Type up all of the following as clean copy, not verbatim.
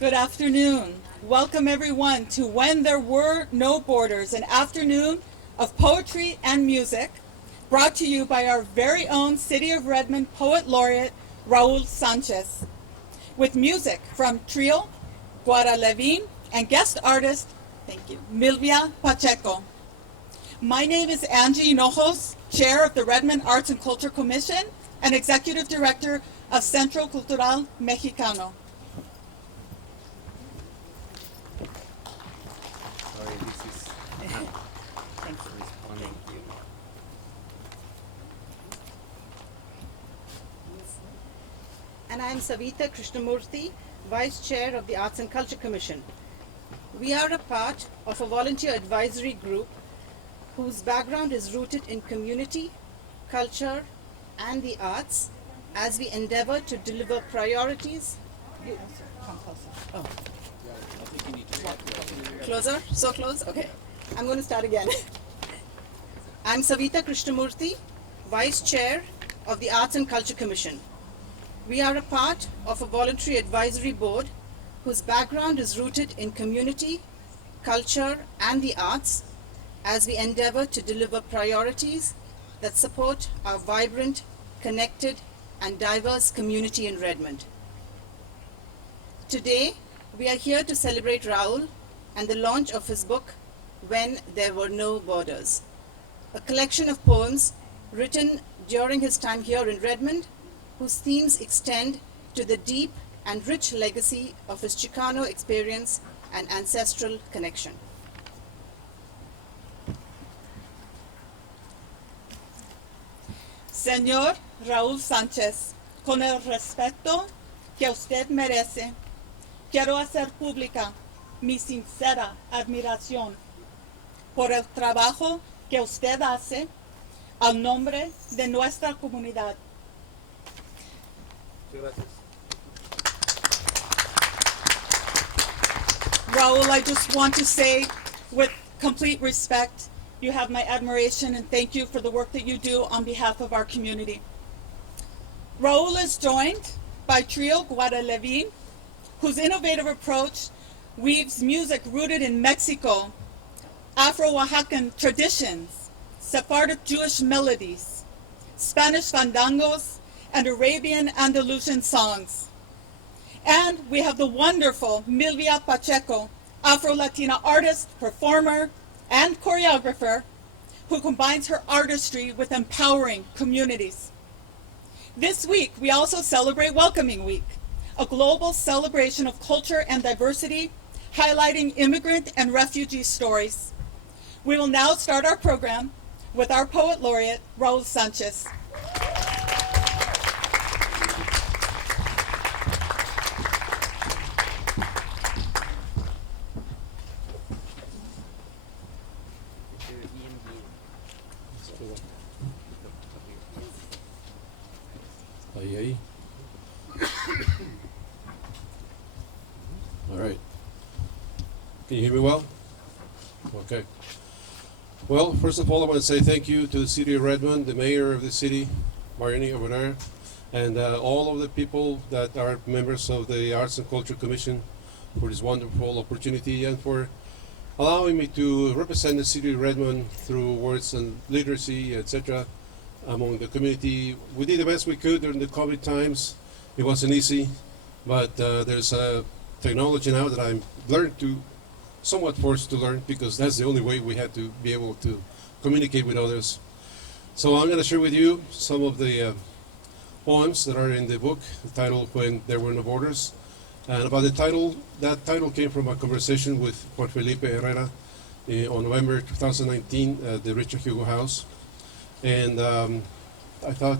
Good afternoon. Welcome everyone to When There Were No Borders, an afternoon of poetry and music brought to you by our very own City of Redmond Poet Laureate, Raul Sanchez, with music from Trio, Guadalevin, and guest artist, thank you, Milvia Pacheco. My name is Angie Hinojos, Chair of the Redmond Arts and Culture Commission and Executive Director of Centro Cultural Mexicano. Sorry, this is thanks for responding. Thank you. And I am Savita Krishnamurthy, Vice Chair of the Arts and Culture Commission. We are a part of a volunteer advisory group whose background is rooted in community, culture, and the arts as we endeavor to deliver priorities. Oh. Closer? So close? Okay. I'm going to start again. I'm Savita Krishnamurthy, Vice Chair of the Arts and Culture Commission. We are a part of a voluntary advisory board whose background is rooted in community, culture, and the arts as we endeavor to deliver priorities that support our vibrant, connected, and diverse community in Redmond. Today, we are here to celebrate Raul and the launch of his book, When There Were No Borders, a collection of poems written during his time here in Redmond, whose themes extend to the deep and rich legacy of his Chicano experience and ancestral connection. Señor Raúl Sánchez, con el respeto que usted merece, quiero hacer pública mi sincera admiración por el trabajo que usted hace al nombre de nuestra comunidad. Raul, I just want to say with complete respect, you have my admiration and thank you for the work that you do on behalf of our community. Raul is joined by Trio Guadalevin, whose innovative approach weaves music rooted in Mexico, Afro-Oaxacan traditions, Sephardic Jewish melodies, Spanish fandangos, and Arabian Andalusian songs. And we have the wonderful Milvia Pacheco, Afro-Latina artist, performer, and choreographer, who combines her artistry with empowering communities. This week, we also celebrate Welcoming Week, a global celebration of culture and diversity, highlighting immigrant and refugee stories. We will now start our program with our Poet Laureate, Raul Sanchez. Ahí. All right. Can you hear me well? Okay. Well, first of all, I want to say thank you to the City of Redmond, the mayor of the city, Aguaniere, and all of the people that are members of the Arts and Culture Commission for this wonderful opportunity and for allowing me to represent the City of Redmond through words and literacy, etc., among the community. We did the best we could during the COVID times. It wasn't easy, but there's technology now that I'm learned to, somewhat forced to learn, because that's the only way we had to be able to communicate with others. So I'm going to share with you some of the poems that are in the book, titled When There Were No Borders. And about the title, that title came from a conversation with Juan Felipe Herrera on November 2019 at the Richard Hugo House. And I thought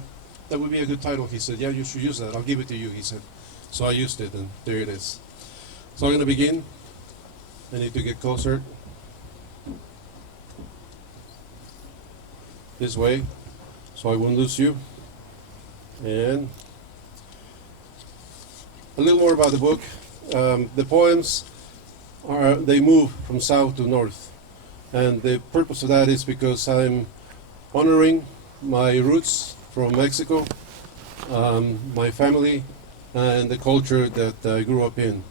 that would be a good title. He said, yeah, you should use that. I'll give it to you, he said. So I used it, and there it is. So I'm going to begin. I need to get closer. This way, so I won't lose you. And a little more about the book. The poems they move from south to north. And the purpose of that is because I'm honoring my roots from Mexico, my family, and the culture that I grew up in.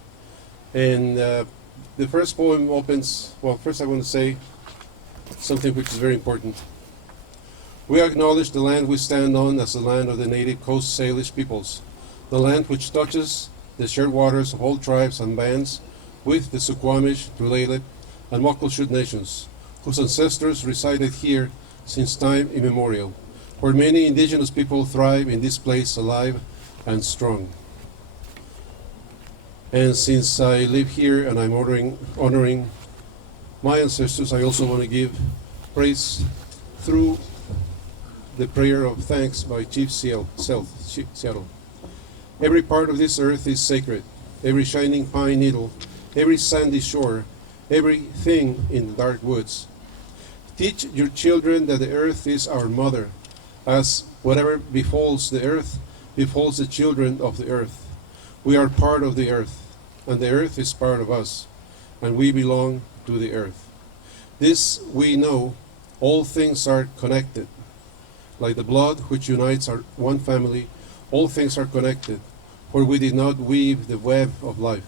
And the first poem opens, well, first I want to say something which is very important. We acknowledge the land we stand on as the land of the native Coast Salish peoples, the land which touches the shared waters of all tribes and bands with the Suquamish, Tulalip, and Muckleshoot nations, whose ancestors resided here since time immemorial, where many indigenous people thrive in this place alive and strong. And since I live here and I'm honoring my ancestors, I also want to give praise through the prayer of thanks by Chief Seattle. Every part of this earth is sacred. Every shining pine needle, every sandy shore, everything in the dark woods. Teach your children that the earth is our mother, as whatever befalls the earth befalls the children of the earth. We are part of the earth, and the earth is part of us, and we belong to the earth. This we know, all things are connected. Like the blood which unites our one family, all things are connected, for we did not weave the web of life.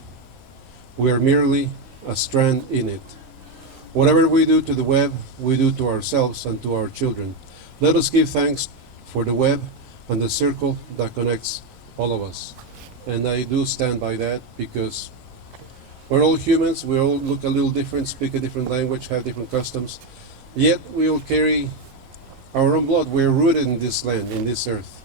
We are merely a strand in it. Whatever we do to the web, we do to ourselves and to our children. Let us give thanks for the web and the circle that connects all of us. And I do stand by that because we're all humans, we all look a little different, speak a different language, have different customs, yet we all carry our own blood. We're rooted in this land, in this earth.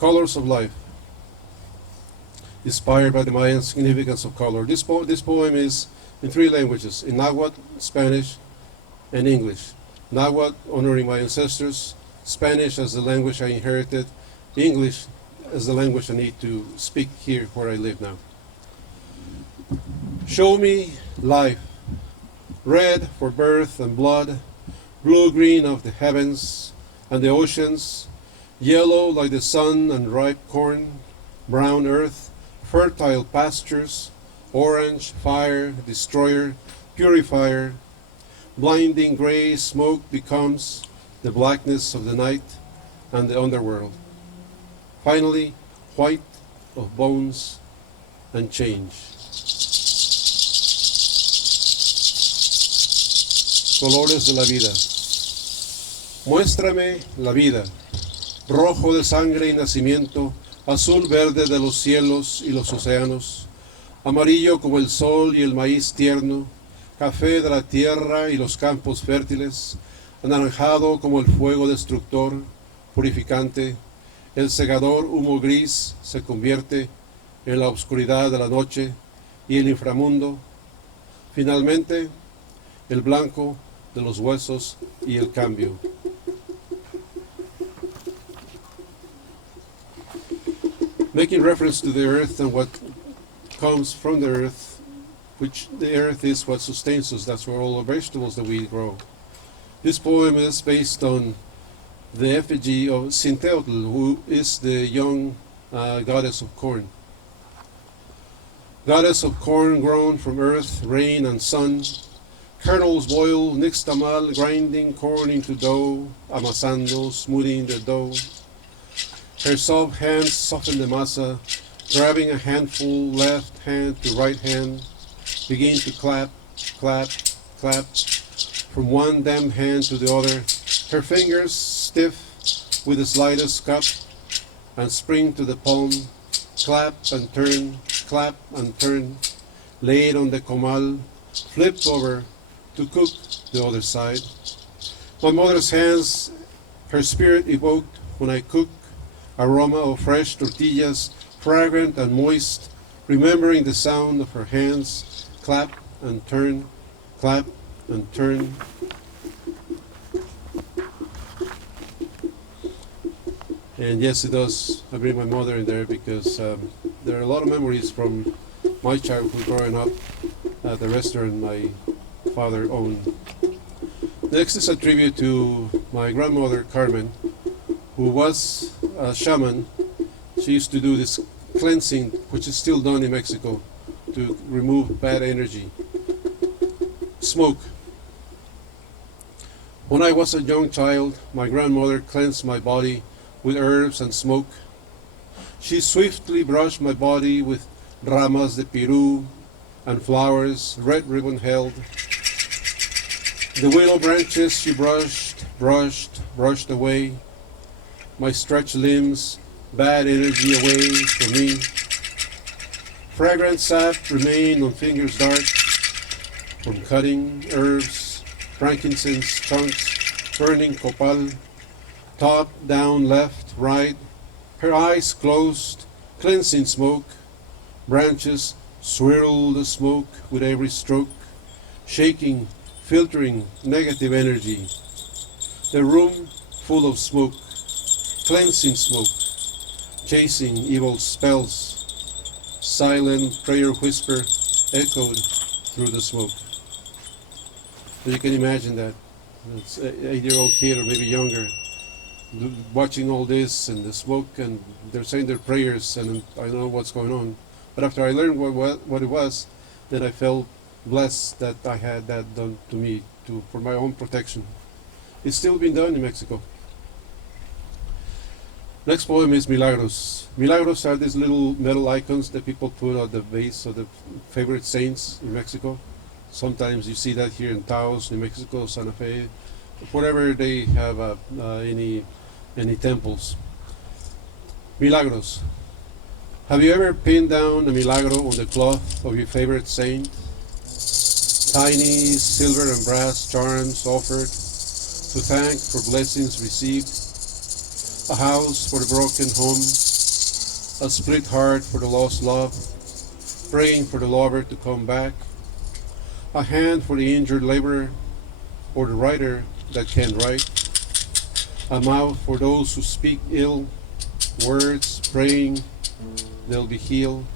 Colors of life, inspired by the Mayan significance of color. This poem is in 3 languages, in Nahuatl, Spanish, and English. Nahuatl, honoring my ancestors, Spanish as the language I inherited, English as the language I need to speak here where I live now. Show me life, red for birth and blood, blue-green of the heavens and the oceans, yellow like the sun and ripe corn, brown earth, fertile pastures, orange, fire, destroyer, purifier, blinding gray smoke becomes the blackness of the night and the underworld. Finally, white of bones and change. Colores de la vida. Muéstrame la vida, rojo de sangre y nacimiento, azul verde de los cielos y los océanos, amarillo como el sol y el maíz tierno, café de la tierra y los campos fértiles, anaranjado como el fuego destructor, purificante, el segador humo gris se convierte en la oscuridad de la noche y el inframundo, finalmente el blanco de los huesos y el cambio. Making reference to the earth and what comes from the earth, which the earth is what sustains us. That's where all the vegetables that we grow. This poem is based on the effigy of Sinteotl, who is the young goddess of corn. Goddess of corn grown from earth, rain, and sun. Kernels boil, nixtamal, grinding corn into dough, amasando, smoothing the dough. Her soft hands soften the masa, grabbing a handful left hand to right hand, begin to clap, clap, clap, from one damp hand to the other, her fingers stiff with the slightest cup, and spring to the palm, clap and turn, lay it on the comal, flipped over to cook the other side. My mother's hands, her spirit evoked when I cook, aroma of fresh tortillas, fragrant and moist, remembering the sound of her hands, clap and turn, clap and turn. And yes, it does. I bring my mother in there because there are a lot of memories from my childhood growing up at the restaurant my father owned. Next is a tribute to my grandmother, Carmen, who was a shaman. She used to do this cleansing, which is still done in Mexico, to remove bad energy. Smoke. When I was a young child, my grandmother cleansed my body with herbs and smoke. She swiftly brushed my body with ramas de piru and flowers red ribbon held. The willow branches she brushed away. My stretched limbs, bad energy away from me. Fragrant sap remained on fingers dark from cutting herbs, frankincense chunks, burning copal, top, down, left, right. Her eyes closed, cleansing smoke. Branches swirl the smoke with every stroke, shaking, filtering negative energy. The room full of smoke, cleansing smoke, chasing evil spells. Silent prayer whisper echoed through the smoke. So you can imagine that. It's an 8-year-old kid or maybe younger watching all this and the smoke, and they're saying their prayers, and I don't know what's going on. But after I learned what it was, then I felt blessed that I had that done to me for my own protection. It's still being done in Mexico. Next poem is Milagros. Milagros are these little metal icons that people put on the base of the favorite saints in Mexico. Sometimes you see that here in Taos, New Mexico, Santa Fe, wherever they have any temples. Milagros. Have you ever pinned down a milagro on the cloth of your favorite saint? Tiny silver and brass charms offered to thank for blessings received. A house for the broken home, a split heart for the lost love, praying for the lover to come back, a hand for the injured laborer or the writer that can write, a mouth for those who speak ill, words praying they'll be healed,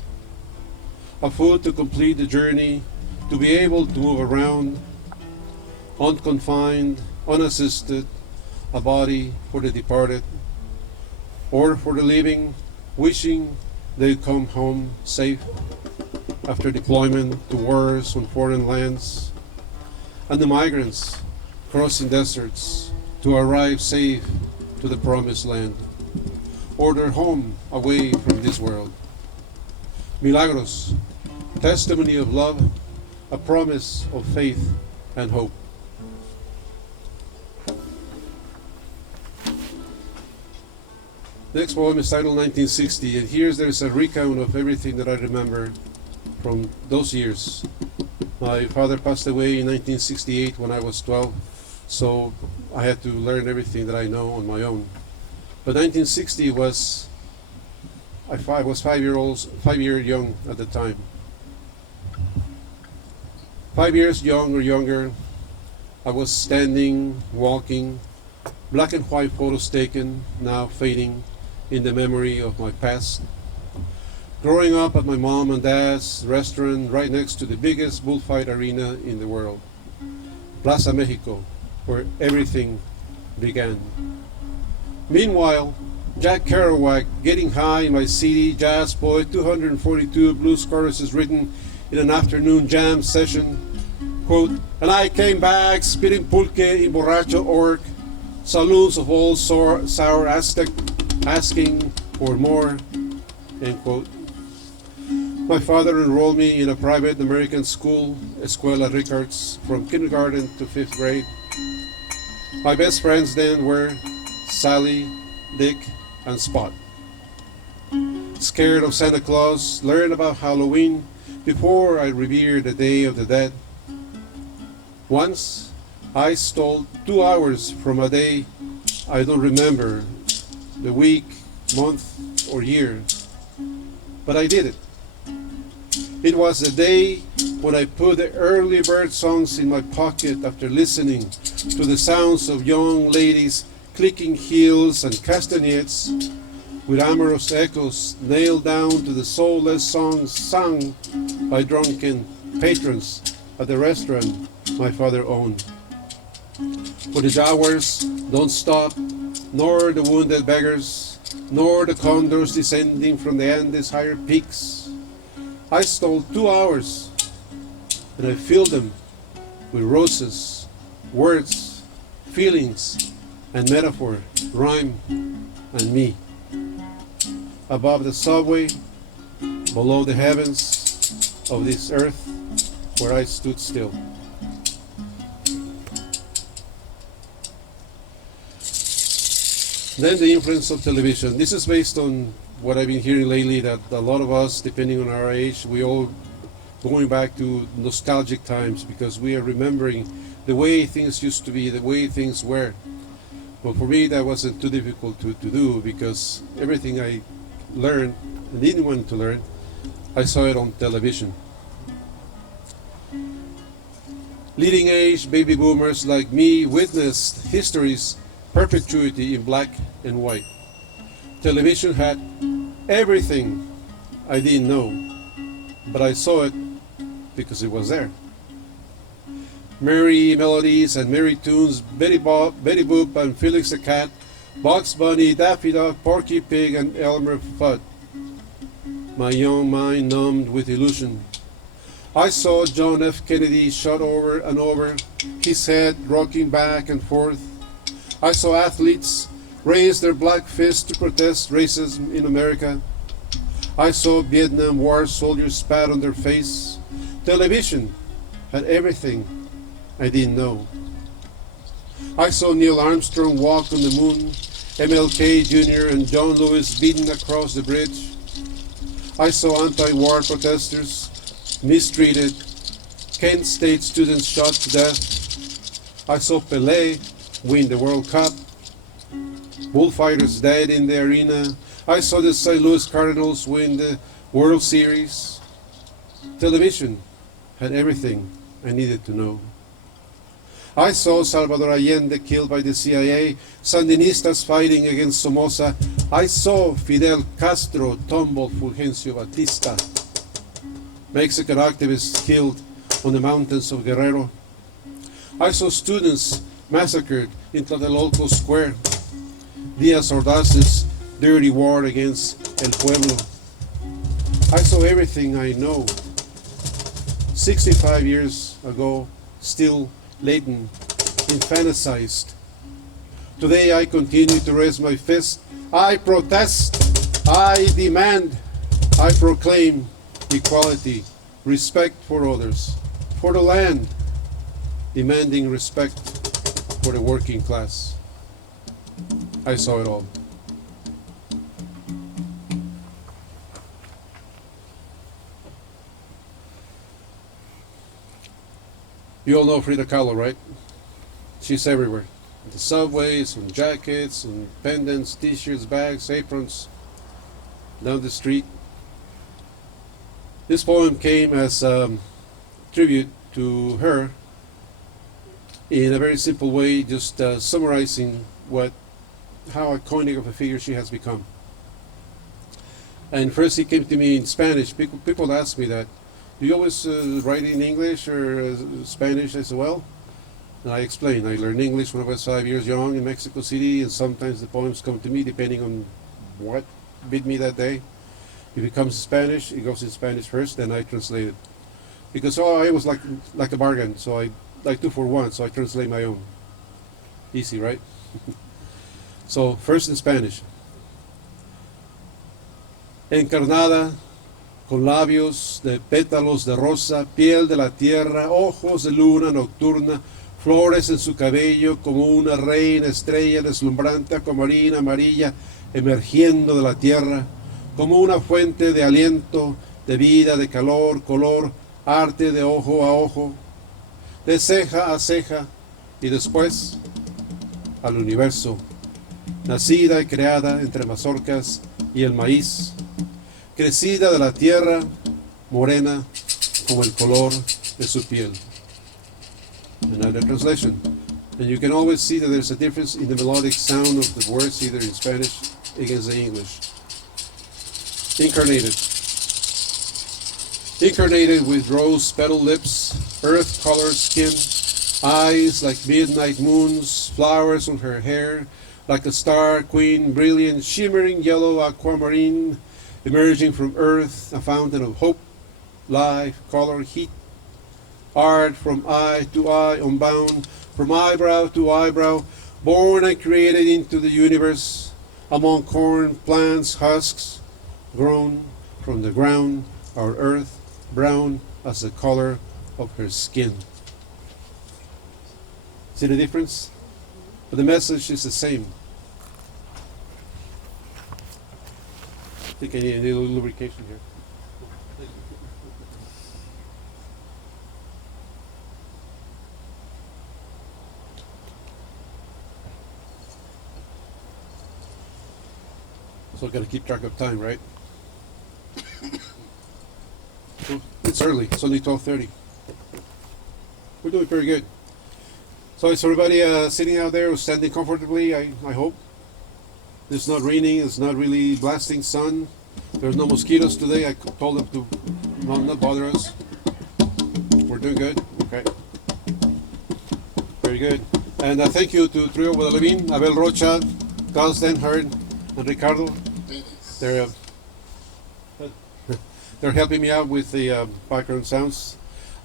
a foot to complete the journey, to be able to move around, unconfined, unassisted, a body for the departed, or for the living, wishing they'd come home safe after deployment to wars on foreign lands, and the migrants crossing deserts to arrive safe to the promised land, or their home away from this world. Milagros, testimony of love, a promise of faith and hope. Next poem is titled 1960, and here there's a recount of everything that I remember from those years. My father passed away in 1968 when I was 12, so I had to learn everything that I know on my own. But 1960 was, I was 5 years young at the time. 5 years young or younger, I was standing, walking, black and white photos taken, now fading in the memory of my past. Growing up at my mom and dad's restaurant right next to the biggest bullfight arena in the world, Plaza Mexico, where everything began. Meanwhile, Jack Kerouac, Getting High, my CD, Jazz Poet, 242 blues choruses written in an afternoon jam session. Quote, and I came back spitting pulque in borracho orc, saloons of old sour Aztec asking for more, end quote. My father enrolled me in a private American school, Escuela Ricards, from kindergarten to 5th grade. My best friends then were Sally, Dick, and Spot. Scared of Santa Claus, learned about Halloween before I revered the Day of the Dead. Once, I stole 2 hours from a day I don't remember, the week, month, or year, but I did it. It was the day when I put the early bird songs in my pocket after listening to the sounds of young ladies clicking heels and castanets with amorous echoes nailed down to the soulless songs sung by drunken patrons at the restaurant my father owned. For the jaguars don't stop, nor the wounded beggars, nor the condors descending from the Andes' higher peaks. I stole 2 hours, and I filled them with roses, words, feelings, and metaphor, rhyme, and me. above the subway, below the heavens of this earth, where I stood still. Then the influence of television. This is based on what I've been hearing lately, that a lot of us, depending on our age, we all going back to nostalgic times because we are remembering the way things used to be, the way things were. But for me, that wasn't too difficult to do because everything I learned and didn't want to learn, I saw it on television. Leading age baby boomers like me witnessed history's perpetuity in black and white. Television had everything I didn't know, but I saw it because it was there. Merry melodies and merry tunes, Betty Boop and Felix the Cat, Bugs Bunny, Daffy Duck, Porky Pig, and Elmer Fudd. My young mind numbed with illusion. I saw John F. Kennedy shot over and over, his head rocking back and forth. I saw athletes raise their black fists to protest racism in America. I saw Vietnam War soldiers spat on their face. Television had everything I didn't know. I saw Neil Armstrong walk on the moon, MLK Jr. and John Lewis beaten across the bridge. I saw anti-war protesters mistreated, Kent State students shot to death. I saw Pelé win the World Cup, bullfighters dead in the arena. I saw the St. Louis Cardinals win the World Series. Television had everything I needed to know. I saw Salvador Allende killed by the CIA, Sandinistas fighting against Somoza. I saw Fidel Castro tumble Fulgencio Batista, Mexican activists killed on the mountains of Guerrero. I saw students massacred in Tlatelolco Square, Diaz Ordaz's dirty war against El Pueblo. I saw everything I know. 65 years ago, still latent, infanticized. Today I continue to raise my fist. I protest, I demand, I proclaim equality, respect for others, for the land, demanding respect for the working class. I saw it all. You all know Frida Kahlo, right? She's everywhere. On the subways, on jackets, on pendants, t-shirts, bags, aprons, down the street. This poem came as a tribute to her in a very simple way, just summarizing how iconic of a figure she has become. And first it came to me in Spanish. People ask me that, do you always write in English or Spanish? I said, well, and I explained, I learned English when I was 5 years young in Mexico City, and sometimes the poems come to me depending on what beat me that day. If it comes in Spanish, it goes in Spanish first, then I translate it. Because I was like a bargain, so I like 2 for 1, so I translate my own. Easy, right? So first in Spanish. Encarnada, con labios de pétalos de rosa, piel de la tierra, ojos de luna nocturna, flores en su cabello como una reina estrella deslumbrante, acuamarina amarilla, emergiendo de la tierra, como una fuente de aliento, de vida, de calor, color, arte de ojo a ojo, de ceja a ceja y después al universo, nacida y creada entre mazorcas y el maíz, crecida de la tierra, morena como el color de su piel. Another translation. And you can always see that there's a difference in the melodic sound of the words, either in Spanish against the English. Incarnated. Incarnated with rose petal lips, earth-colored skin, eyes like midnight moons, flowers on her hair, like a star queen, brilliant, shimmering yellow aquamarine, emerging from earth, a fountain of hope, life, color, heat, art from eye to eye, unbound, from eyebrow to eyebrow, born and created into the universe, among corn, plants, husks, grown from the ground, our earth, brown as the color of her skin. See the difference? But the message is the same. I think I need a little lubrication here. So I gotta keep track of time, right? So it's early. It's only 12:30. We're doing pretty good. So is everybody sitting out there or standing comfortably? I hope. It's not raining. It's not really blasting sun. There's no mosquitoes today. I told them to not bother us. We're doing good. Okay. Very good. And thank you to Trio Guadalevin, Abel Rocha, Carlos Denhard, and Ricardo. They're they're helping me out with the background sounds.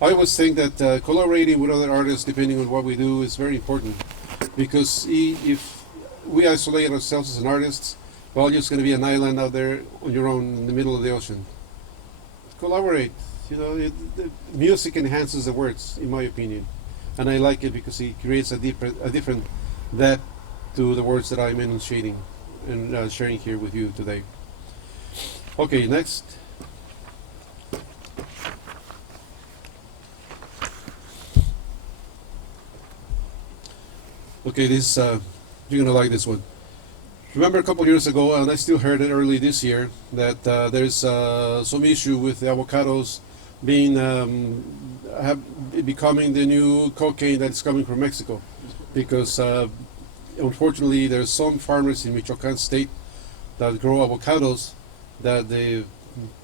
I always think that collaborating with other artists, depending on what we do, is very important, because if we isolate ourselves as an artist, well, you're just going to be an island out there on your own in the middle of the ocean. Collaborate. You know, the music enhances the words, in my opinion, and I like it because it creates a different depth to the words that I'm enunciating and sharing here with you today. Okay, next. Okay, this you're gonna like this one. Remember a couple years ago, and I still heard it early this year, that there's some issue with the avocados being becoming the new cocaine that's coming from Mexico, because unfortunately there's some farmers in Michoacan state that grow avocados that the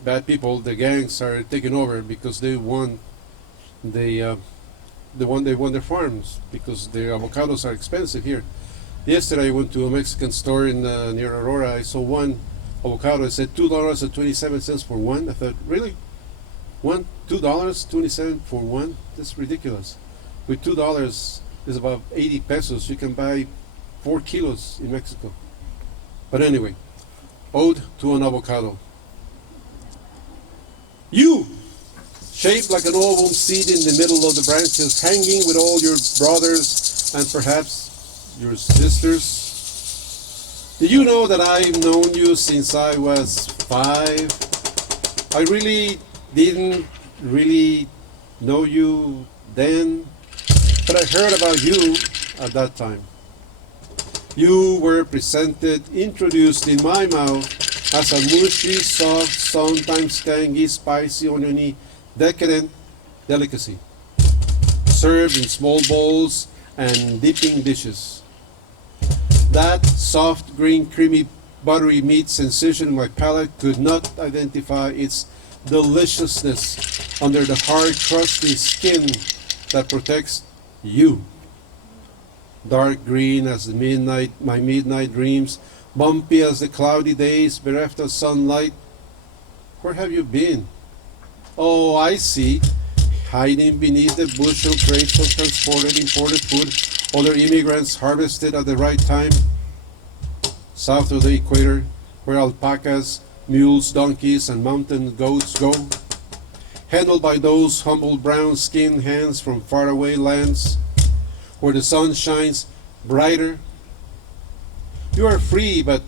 bad people, the gangs, are taking over because they want they want their farms, because their avocados are expensive here. Yesterday I went to a Mexican store in near Aurora. I saw one avocado. It said $2.27 for one. I thought, really? $2.27 for one? That's ridiculous. With $2 is about 80 pesos. You can buy 4 kilos in Mexico. But anyway, ode to an avocado. You, shaped like an ovum seed in the middle of the branches, hanging with all your brothers and perhaps your sisters. Do you know that I've known you since I was 5? I really didn't know you then, but I heard about you at that time. You were presented, introduced in my mouth as a mushy, soft, sometimes tangy, spicy, oniony, decadent delicacy, served in small bowls and dipping dishes. That soft, green, creamy, buttery meat sensation in my palate could not identify its deliciousness under the hard, crusty skin that protects you. Dark green as the my midnight dreams, bumpy as the cloudy days bereft of sunlight. Where have you been? Oh, I see. Hiding beneath the bushel crates of transported imported food other immigrants harvested at the right time. South of the equator, where alpacas, mules, donkeys, and mountain goats go. Handled by those humble brown-skinned hands from faraway lands, where the sun shines brighter. You are free, but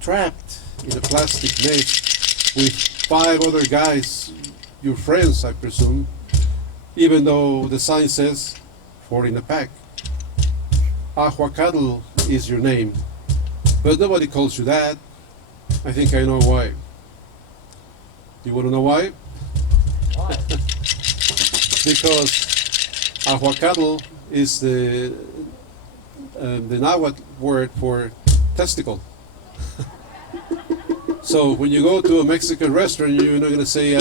trapped in a plastic nest with 5 other guys, your friends, I presume, even though the sign says 4 in a pack. Aguacatl is your name, but nobody calls you that. I think I know why. Do you want to know why? Why? Because aguacatl is the Nahuatl word for testicle. So when you go to a Mexican restaurant, you're not going to say,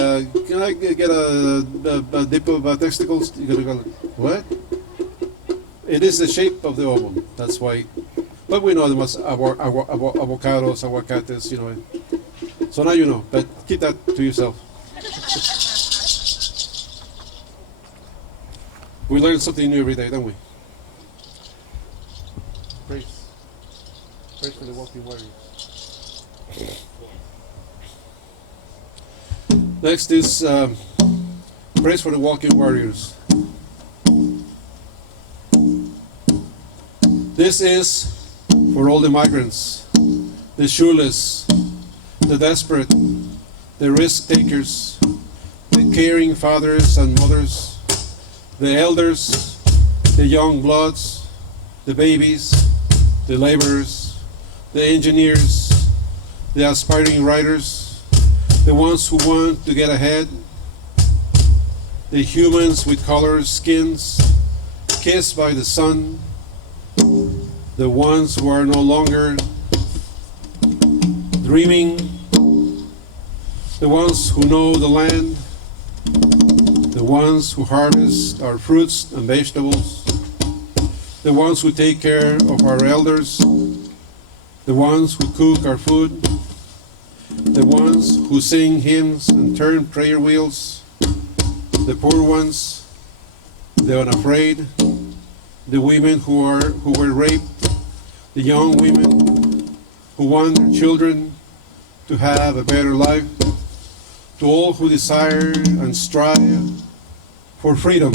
"Can I get a dip of testicles?" You're going to go, "What?" It is the shape of the ovum. That's why. But we know them as avocados, aguacates, you know. So now you know. But keep that to yourself. We learn something new every day, don't we? Praise for the walking warriors. Next is Praise for the Walking Warriors. This is for all the migrants, the shoeless, the desperate, the risk takers, the caring fathers and mothers, the elders, the young bloods, the babies, the laborers, the engineers, the aspiring writers, the ones who want to get ahead, the humans with colored skins, kissed by the sun, the ones who are no longer dreaming, the ones who know the land, the ones who harvest our fruits and vegetables, the ones who take care of our elders, the ones who cook our food, the ones who sing hymns and turn prayer wheels, the poor ones, the unafraid, the women who were raped, the young women who want their children to have a better life, to all who desire and strive for freedom.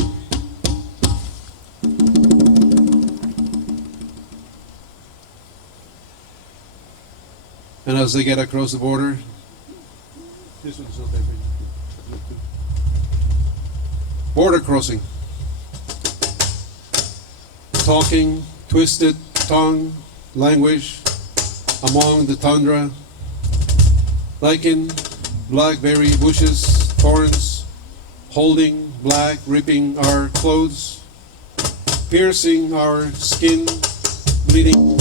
And as they get across the border, this one's not that big. Border crossing. Talking, twisted tongue, language among the tundra, lichen, blackberry bushes, thorns, holding, black, ripping our clothes, piercing our skin, bleeding,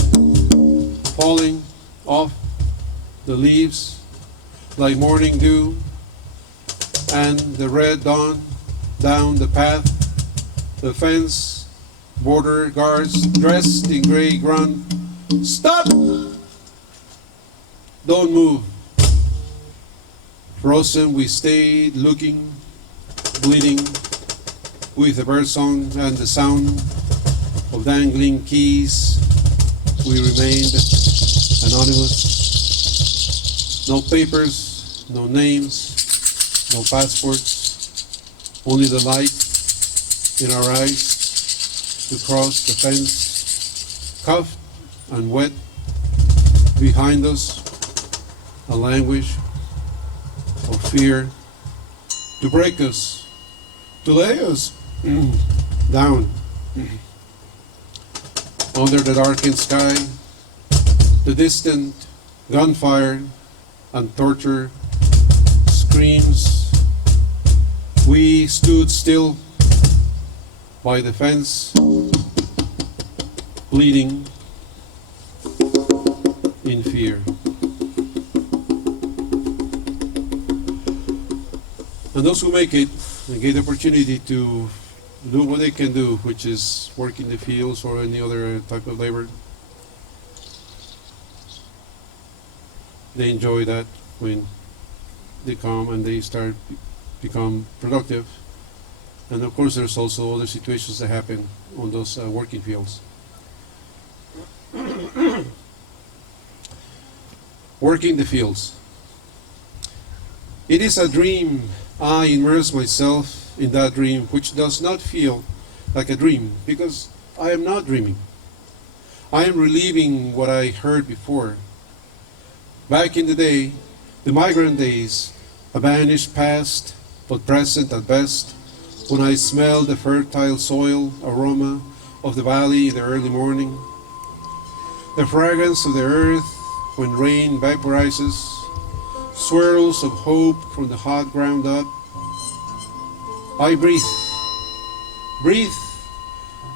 falling off the leaves like morning dew, and the red dawn down the path, the fence, border guards dressed in gray grunt. Stop! Don't move. Frozen, we stayed looking, bleeding, with the birdsong and the sound of dangling keys. We remained anonymous. No papers, no names, no passports, only the light in our eyes to cross the fence, cuffed and wet. Behind us, a language of fear to break us, to lay us down. Under the darkened sky, the distant gunfire and torture screams. We stood still by the fence, bleeding in fear. And those who make it and get the opportunity to do what they can do, which is work in the fields or any other type of labor, they enjoy that when they come and they start become productive. And of course there's also other situations that happen on those working fields. Working the fields. It is a dream. I immerse myself in that dream, which does not feel like a dream, because I am not dreaming. I am reliving what I heard before. Back in the day, the migrant days, a vanished past, but present at best, when I smelled the fertile soil aroma of the valley in the early morning, the fragrance of the earth when rain vaporizes, swirls of hope from the hot ground up. I breathe, breathe,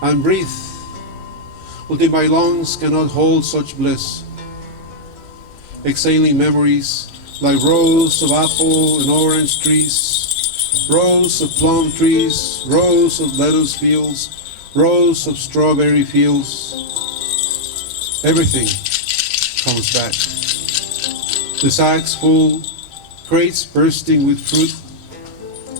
and breathe, until my lungs cannot hold such bliss. Exhaling memories like rows of apple and orange trees, rows of plum trees, rows of lettuce fields, rows of strawberry fields. Everything comes back. The sacks full, crates bursting with fruit,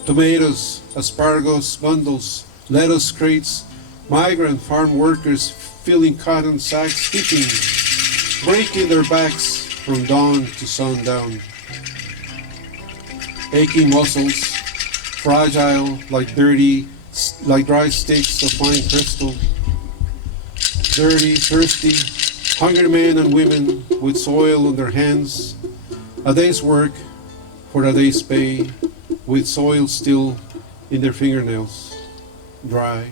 tomatoes, asparagus bundles, lettuce crates, migrant farm workers filling cotton sacks, skipping, breaking their backs from dawn to sundown. aching muscles, fragile like like dry sticks of fine crystal, dirty, thirsty, hungry men and women with soil on their hands, a day's work for a day's pay, with soil still in their fingernails, dry.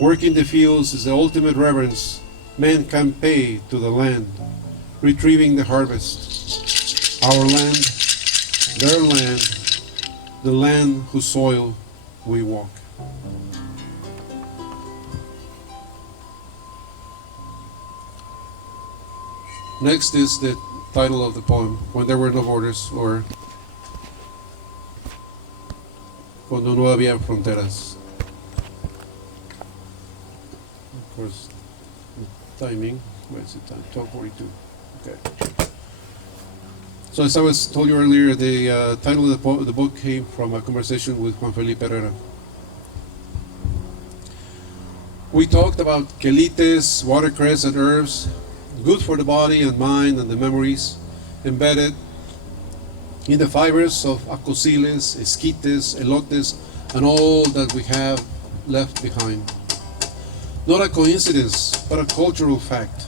Working the fields is the ultimate reverence men can pay to the land, retrieving the harvest. Our land, their land, the land whose soil we walk. Next is the title of the poem, When There Were No Borders, or Cuando No Había Fronteras. Of course, the timing, where's the time? 12:42. Okay. So as I was told you earlier, the title of the book came from a conversation with Juan Felipe Herrera. We talked about quelites, watercress, and herbs, good for the body and mind and the memories, embedded in the fibers of acosiles, esquites, elotes, and all that we have left behind. Not a coincidence, but a cultural fact.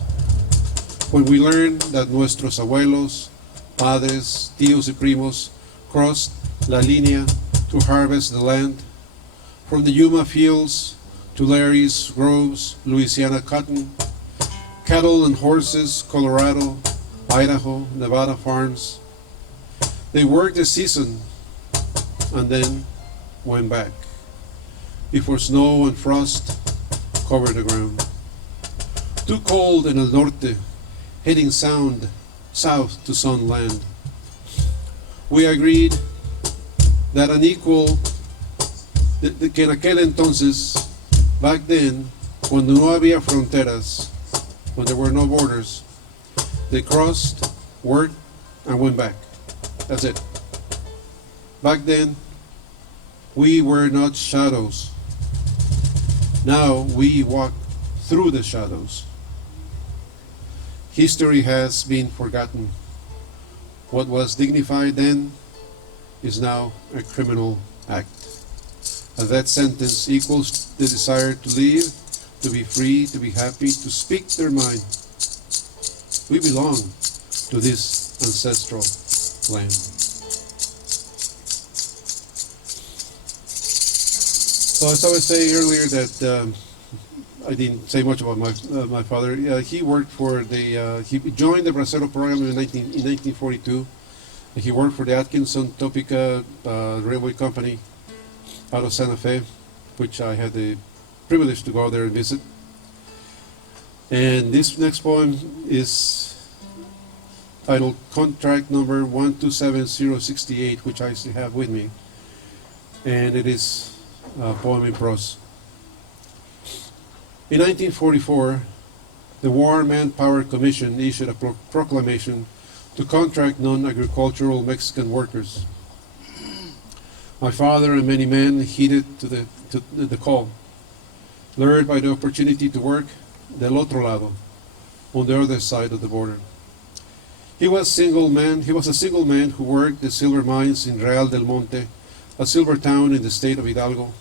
When we learn that nuestros abuelos, padres, tíos y primos crossed la línea to harvest the land, from the Yuma fields to Larry's groves, Louisiana cotton, cattle and horses, Colorado, Idaho, Nevada farms. They worked a season and then went back before snow and frost covered the ground. Too cold in el norte, heading south to sun land. We agreed that que en aquel entonces, back then, cuando no había fronteras, when there were no borders, they crossed, worked, and went back. That's it. Back then, we were not shadows. Now we walk through the shadows. History has been forgotten. What was dignified then is now a criminal act. A death sentence equals the desire to live, to be free, to be happy, to speak their mind. We belong to this ancestral land. So as I was saying earlier that I didn't say much about my father. He worked for he joined the Bracero program in 1942. He worked for the Atkinson Topeka Railway Company out of Santa Fe, which I had the privilege to go there and visit. And this next poem is titled Contract Number 127068, which I still have with me. And it is a poem in prose. In 1944, the War Manpower Commission issued a proclamation to contract non-agricultural Mexican workers. My father and many men heeded to the call, lured by the opportunity to work del otro lado, on the other side of the border. He was a single man who worked the silver mines in Real del Monte, a silver town in the state of Hidalgo.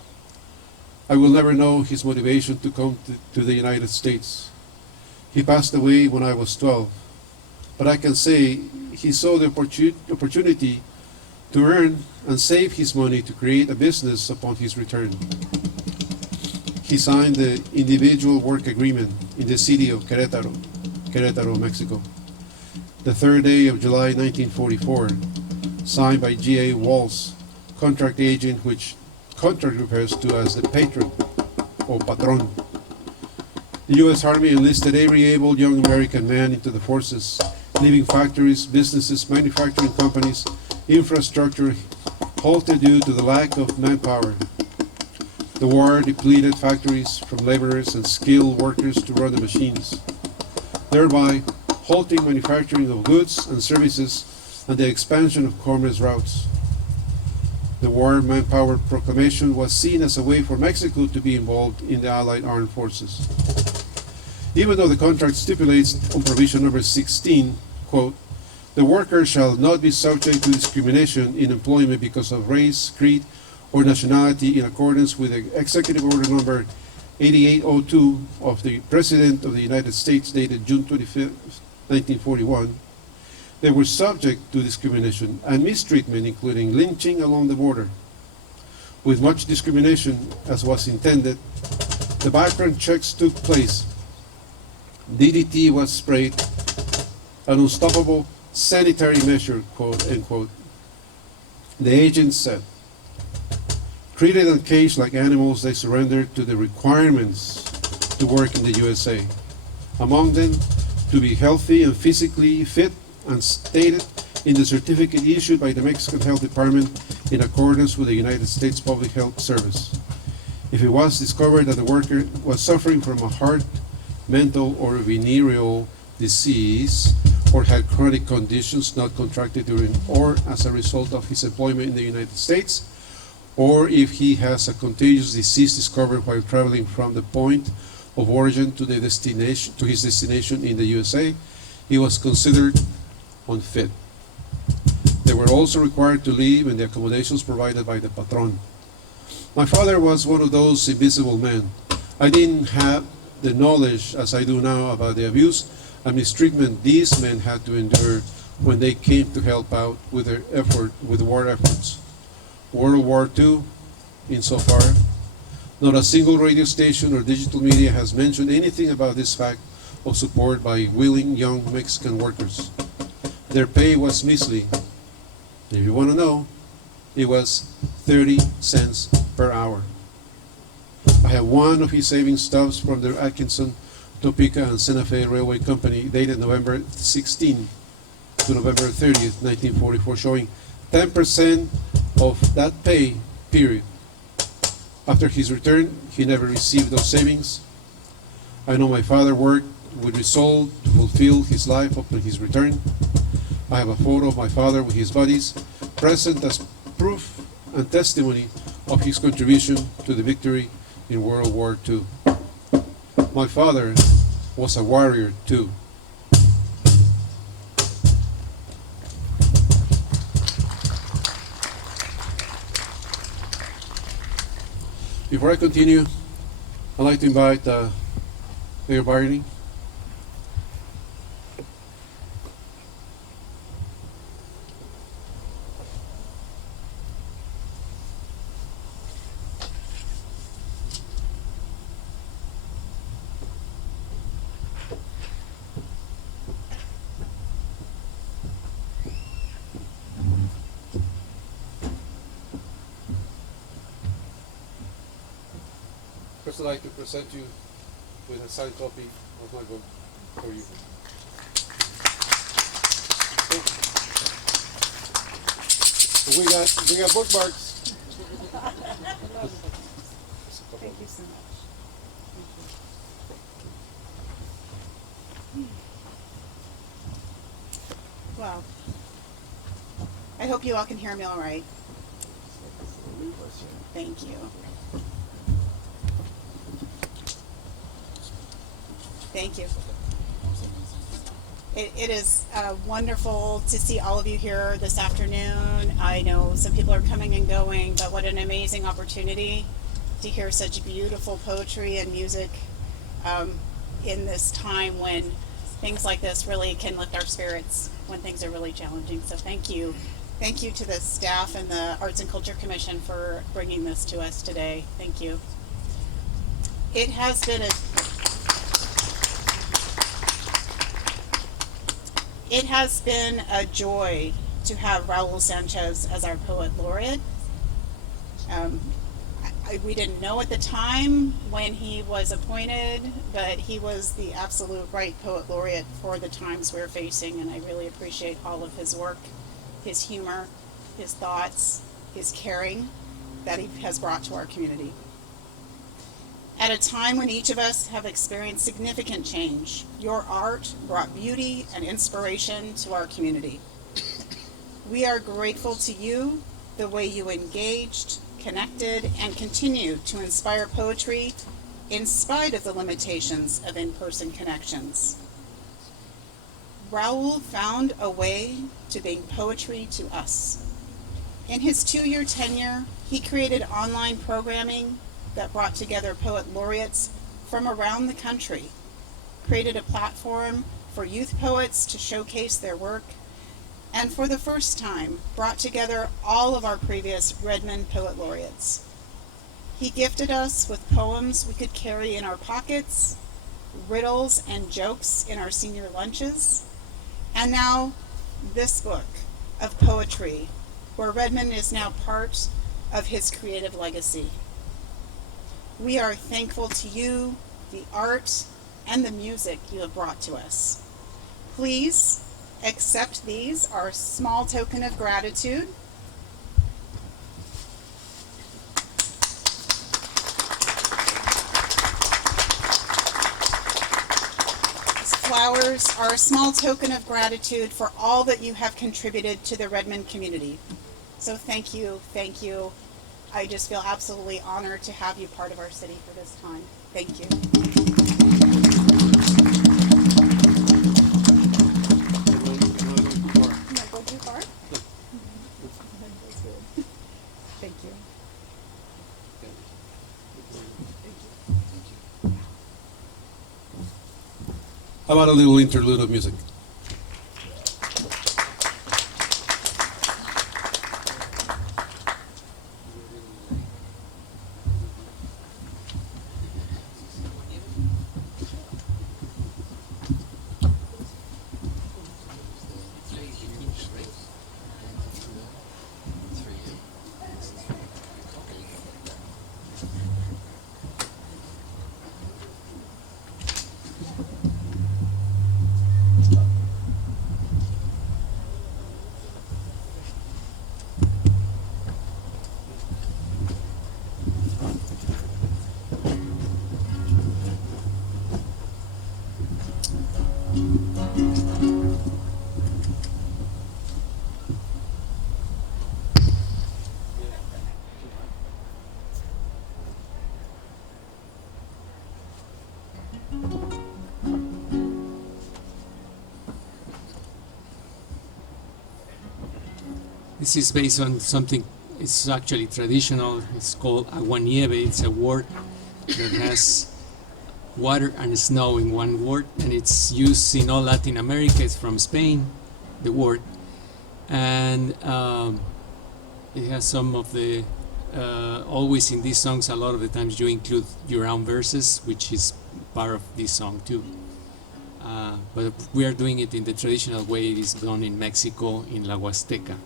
I will never know his motivation to come to the United States. He passed away when I was 12, but I can say he saw the opportunity to earn and save his money to create a business upon his return. He signed the individual work agreement in the city of Querétaro, Mexico. The 3rd day of July 1944, signed by G.A. Walls, contract agent, which contract refers to as the patron or patron. The U.S. Army enlisted every able young American man into the forces, leaving factories, businesses, manufacturing companies, infrastructure halted due to the lack of manpower. The war depleted factories from laborers and skilled workers to run the machines, thereby halting manufacturing of goods and services and the expansion of commerce routes. The War Manpower Proclamation was seen as a way for Mexico to be involved in the Allied armed forces. Even though the contract stipulates on provision number 16, quote, The worker shall not be subject to discrimination in employment because of race, creed, or nationality in accordance with Executive Order Number 8802 of the President of the United States dated June 25, 1941. They were subject to discrimination and mistreatment, including lynching along the border. With much discrimination, as was intended, the background checks took place. DDT was sprayed, an unstoppable sanitary measure, quote unquote. The agents said, treated and caged like animals, they surrendered to the requirements to work in the USA. Among them, to be healthy and physically fit, and stated in the certificate issued by the Mexican Health Department in accordance with the United States Public Health Service. If it was discovered that the worker was suffering from a heart, mental, or venereal disease, or had chronic conditions not contracted during or as a result of his employment in the United States, or if he has a contagious disease discovered while traveling from the point of origin to the destination to his destination in the USA, he was considered unfit. They were also required to live in the accommodations provided by the patron. My father was one of those invisible men. I didn't have the knowledge as I do now about the abuse and mistreatment these men had to endure when they came to help out with the war efforts. World War II, insofar, not a single radio station or digital media has mentioned anything about this fact of support by willing young Mexican workers. Their pay was measly. If you want to know, it was 30 cents per hour. I have one of his saving stubs from the Atkinson, Topeka, and Santa Fe Railway Company dated November 16 to November 30th, 1944, showing 10% of that pay, period. After his return, he never received those savings. I know my father worked with resolve to fulfill his life upon his return. I have a photo of my father with his buddies, present as proof and testimony of his contribution to the victory in World War II. My father was a warrior too. Before I continue, I'd like to invite Mayor Barney. First, I'd like to present you with a signed copy of my book for you. Okay. We got bookmarks. Thank you so much. Well, I hope you all can hear me all right. Thank you. Thank you. It is wonderful to see all of you here this afternoon. I know some people are coming and going, but what an amazing opportunity to hear such beautiful poetry and music in this time when things like this really can lift our spirits when things are really challenging. So thank you. Thank you to the staff and the Arts and Culture Commission for bringing this to us today. Thank you. It has been a joy to have Raul Sanchez as our Poet Laureate. We didn't know at the time when he was appointed, but he was the absolute right Poet Laureate for the times we're facing, and I really appreciate all of his work, his humor, his thoughts, his caring that he has brought to our community. At a time when each of us have experienced significant change, your art brought beauty and inspiration to our community. We are grateful to you, the way you engaged, connected, and continue to inspire poetry in spite of the limitations of in-person connections. Raul found a way to bring poetry to us. In his 2-year tenure, he created online programming that brought together poet laureates from around the country, created a platform for youth poets to showcase their work, and for the first time brought together all of our previous Redmond Poet Laureates. He gifted us with poems we could carry in our pockets, riddles and jokes in our senior lunches, and now this book of poetry, where Redmond is now part of his creative legacy. We are thankful to you, the art, and the music you have brought to us. Please accept these, our small token of gratitude. Flowers are a small token of gratitude for all that you have contributed to the Redmond community. So thank you, thank you. I just feel absolutely honored to have you part of our city for this time. Thank you. Am I going too far? Thank you. How about a little interlude of music? This is based on something, it's actually traditional. It's called Aguaniere. It's a word that has water and snow in one word, and it's used in all Latin America. It's from Spain, the word. And it has some of the, always in these songs, a lot of the times you include your own verses, which is part of this song too. But we are doing it in the traditional way it is done in Mexico, in La Huasteca.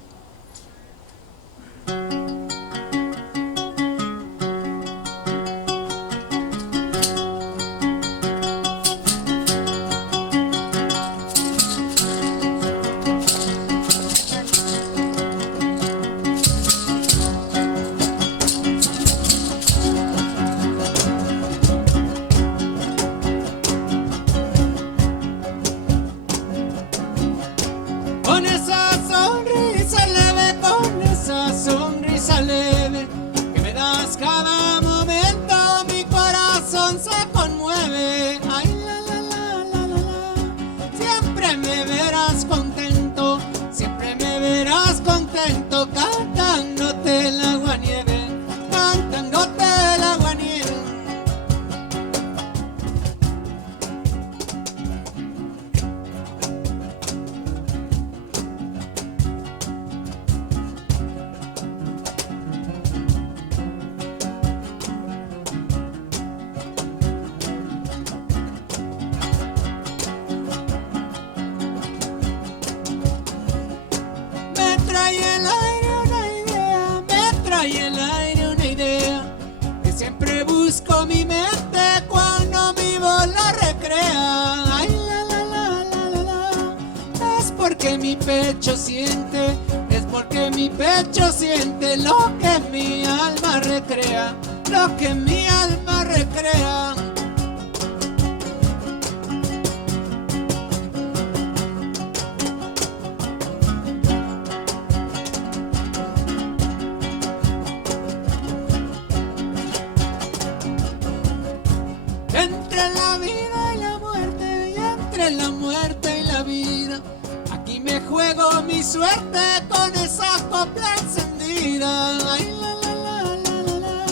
Es porque mi pecho siente lo que mi alma recrea, lo que mi alma recrea. Entre la vida y la muerte, y entre la muerte y la vida, juego mi suerte con esa copla encendida. Ay, la, la, la, la, la, la.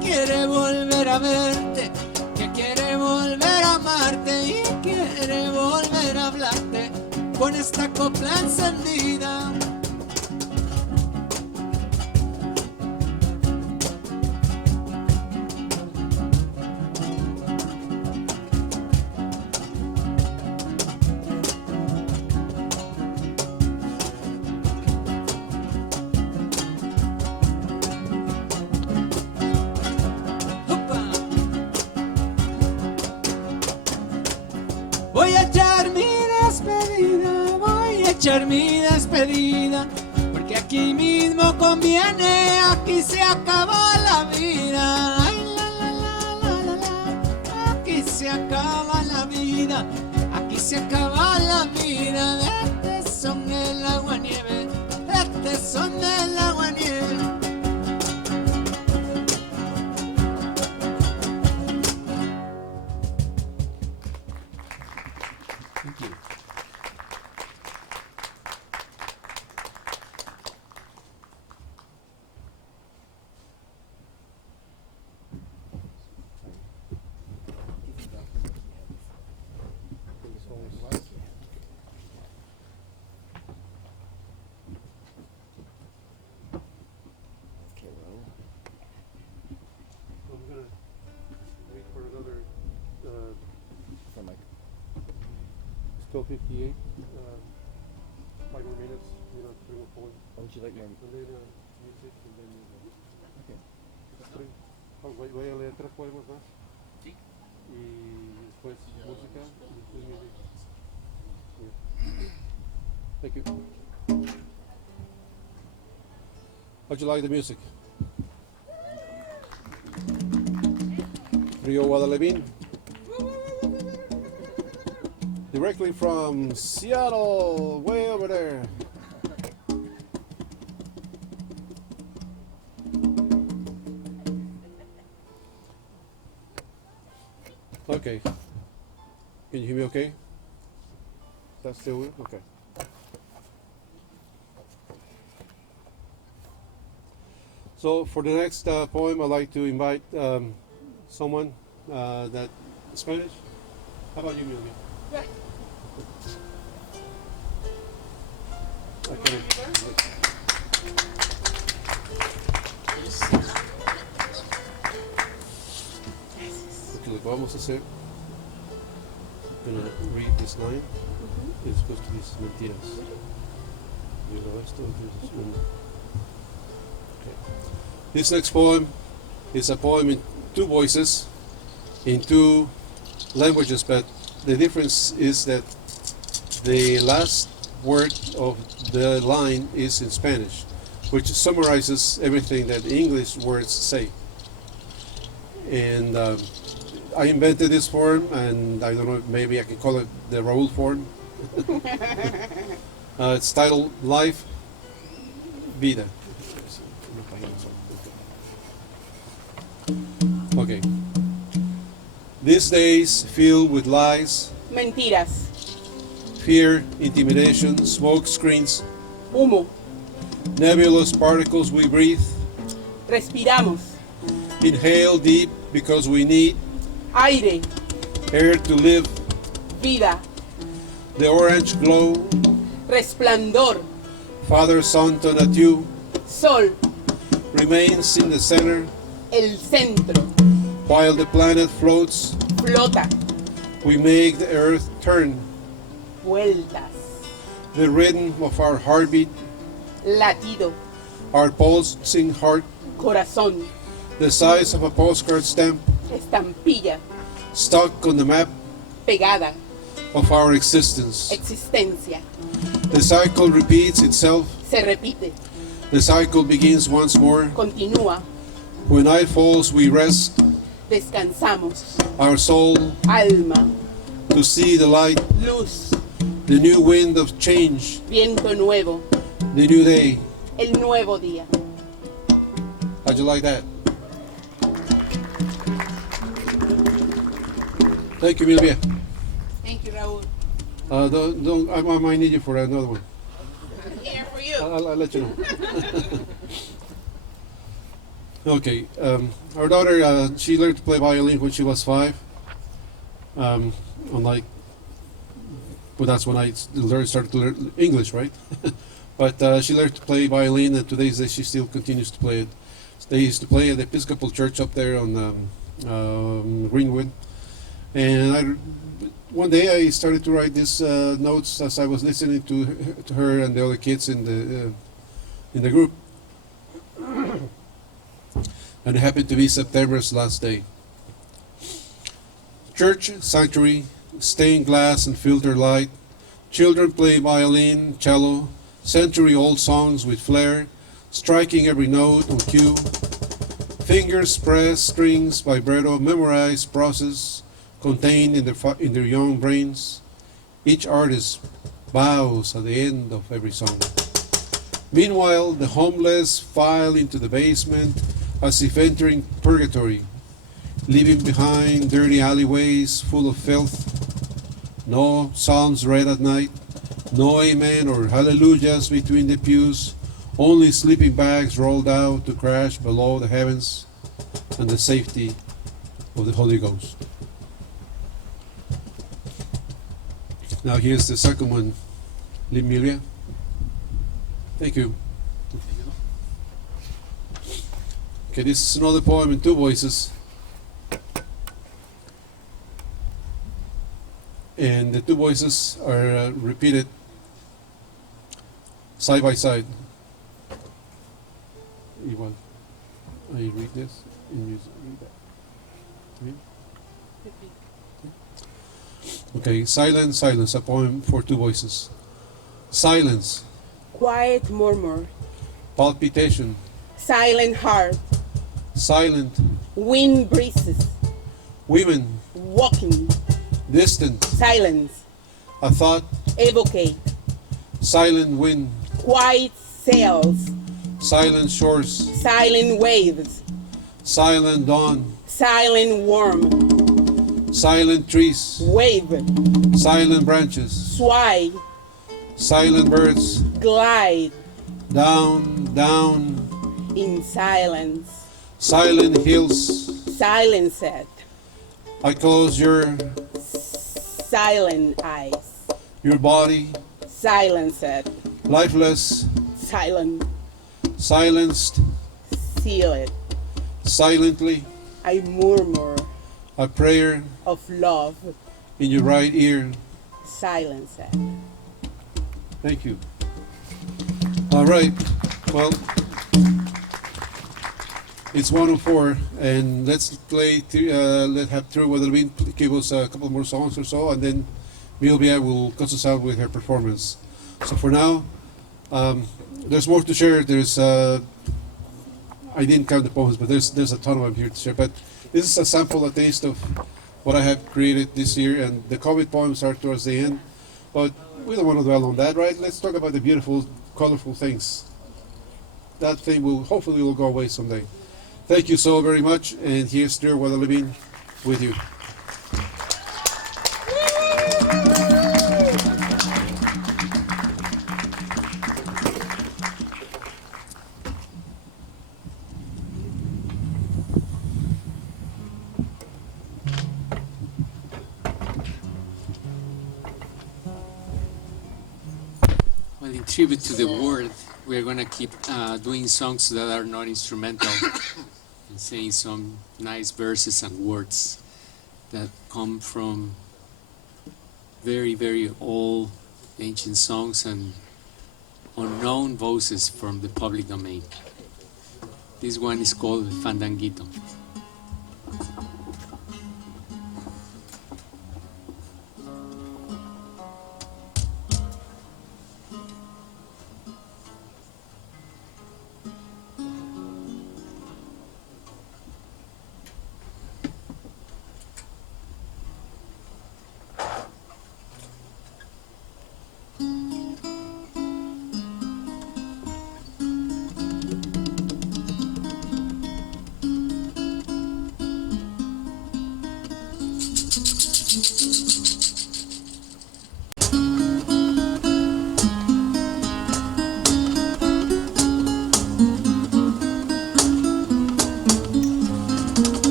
Que quiere volver a verte, que quiere volver a amarte y quiere volver a hablarte con esta copla encendida. Voy a echar mi despedida, voy a echar mi despedida, porque aquí mismo conviene, aquí se acaba la vida. Ay, la, la, la, la, la, la. Aquí se acaba la vida, aquí se acaba la vida. Este son el aguanieve, este son el aguanieve. Thank you. I'm gonna wait for another. It's 12:58. 5 more minutes. 3 more poems. How would you like more? And then music, and then. Okay. Voy a leer 3 poemas más. Sí. Y después música y después music. Yeah. Thank you. How'd you like the music? Rio Guadalevin. Directly from Seattle, way over there. Okay. Can you hear me okay? That's still good? Okay. So for the next poem, I'd like to invite someone that Spanish. How about you, Milvia? Right. Okay, lo que vamos a hacer, I'm gonna read this line, y después tú dices mentiras. Y lo esto, dices uno. Okay. This next poem is a poem in 2 voices, in 2 languages, but the difference is that the last word of the line is in Spanish, which summarizes everything that the English words say. And I invented this form, and I don't know, maybe I can call it the Raul form. It's titled Life, Vida. Okay. These days filled with lies, Mentiras, fear, intimidation, smoke screens, humo, nebulous particles we breathe, respiramos, inhale deep because we need aire, air to live, vida, the orange glow, resplandor, Father Santo Natiu sol, remains in the center el centro, while the planet floats. flota, We make the earth turn, vueltas, the rhythm of our heartbeat, latido, our pulsing heart, corazón, the size of a postcard stamp, estampilla, stuck on the map pegada, of our existence. existencia, The cycle repeats itself. se repite, The cycle begins once more. continúa, When night falls, we rest descansamos, our soul alma, to see the light, luz, the new wind of change, viento nuevo, the new day. el nuevo día. How'd you like that? Thank you, Milvia. Thank you, Raúl. I might need you for another one. Here for you. I'll let you know. Okay. Our daughter, she learned to play violin when she was 5. Unlike, well, that's when I started to learn English, right? But she learned to play violin, and today's day she still continues to play it. They used to play at the Episcopal Church up there on Greenwood. And one day I started to write these notes as I was listening to her and the other kids in the group. And it happened to be September's last day. Church, sanctuary, stained glass and filter light. Children play violin, cello, century-old songs with flair, striking every note on cue. Fingers press strings, vibrato, memorized process contained in their young brains. Each artist bows at the end of every song. Meanwhile, the homeless file into the basement as if entering purgatory, leaving behind dirty alleyways full of filth. No psalms read at night, no amen or hallelujahs between the pews, only sleeping bags rolled out to crash below the heavens and the safety of the Holy Ghost. Now here's the second one, Limilia. Thank you. Okay, this is another poem in 2 voices. And the 2 voices are repeated side by side. I read this and you read that. Read? Okay, silence, silence, a poem for 2 voices. Silence, Quiet murmur, palpitation, silent heart, silent, wind breezes, women, walking, distant, silence, a thought, evocate, silent wind, quiet sails, silent shores, silent waves, silent dawn, silent worm, silent trees, wave, silent branches, sway, silent birds, glide down, down, in silence, silent hills. silenced, I close your silent eyes, body, silenced, lifeless, silent, silenced, sealed. silently, I murmur a prayer of love, in your right ear. silenced. Thank you. All right. Well, it's 1:04, and let's play. Let's have True Guadalupe give us a couple more songs or so, and then Milvia will cut us out with her performance. So for now, there's more to share. There's I didn't count the poems, but there's a ton of them here to share. But this is a sample, a taste of what I have created this year, and the COVID poems are towards the end. But we don't want to dwell on that, right? Let's talk about the beautiful, colorful things. That thing will hopefully will go away someday. Thank you so very much, and here's Dear Guadalupe with you. Well, in tribute to the word, we're going to keep doing songs that are not instrumental and saying some nice verses and words that come from very, very old ancient songs and unknown voices from the public domain. This one is called Fandangito.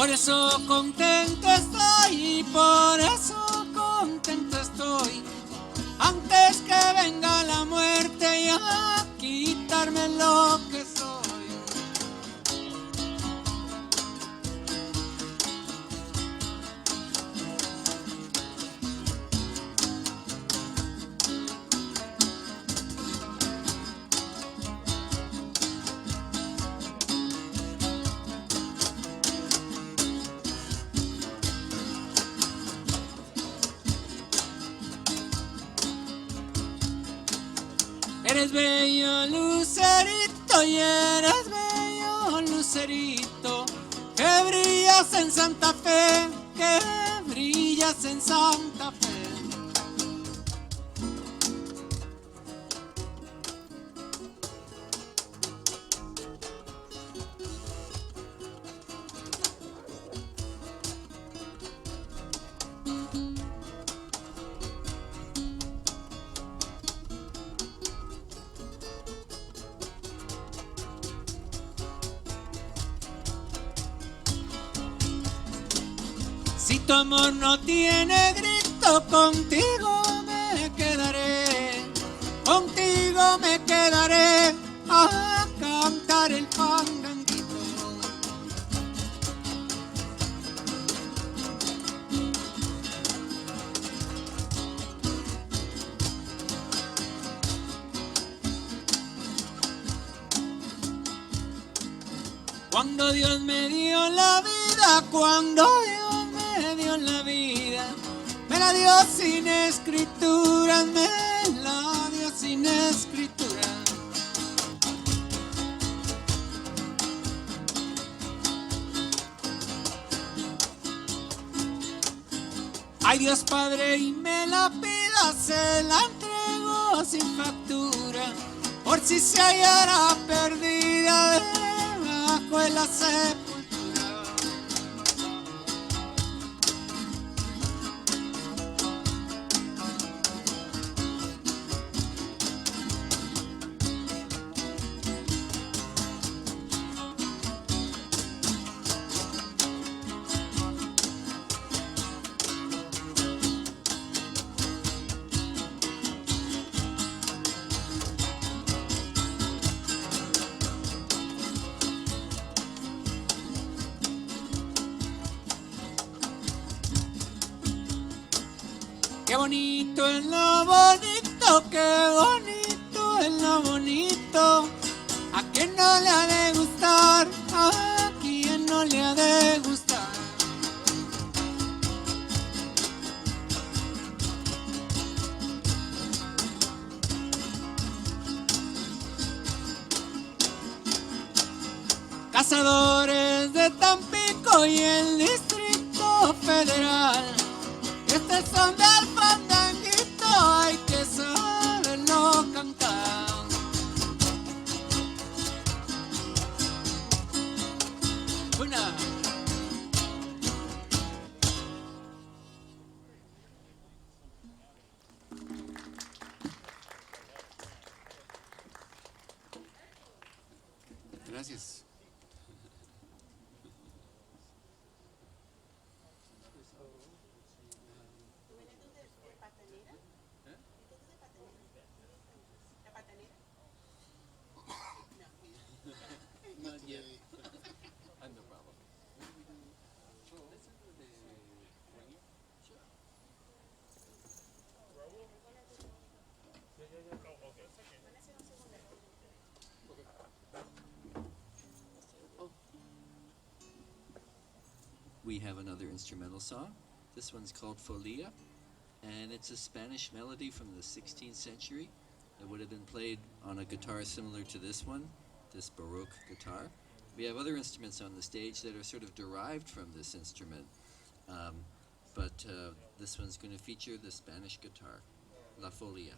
Por eso contento estoy y por eso contento estoy. Antes que venga la muerte y a quitarme lo que soy. Eres bello lucerito y eres bello lucerito, que brillas en Santa Fe, que brillas en Santa Fe. Si tu amor no tiene grito, contigo me quedaré a cantar el fandangito. Cuando Dios me dio la vida, cuando Dios me dio la vida, me la dio sin escrituras, me la dio sin escrituras. Ay Dios Padre, y me la pida, se la entrego sin factura, por si se hallara perdida debajo de la sepultura. Qué bonito es lo bonito, qué bonito es lo bonito. ¿A quién no le ha de gustar? ¿A quién no le ha de gustar? Cazadores de Tampico y el Distrito Federal, este es son del Fandangito, hay que saberlo cantar. Una. Gracias. We have another instrumental song. This one's called Folia, and it's a Spanish melody from the 16th century that would have been played on a guitar similar to this one, this Baroque guitar. We have other instruments on the stage that are sort of derived from this instrument, but this one's going to feature the Spanish guitar, La Folia.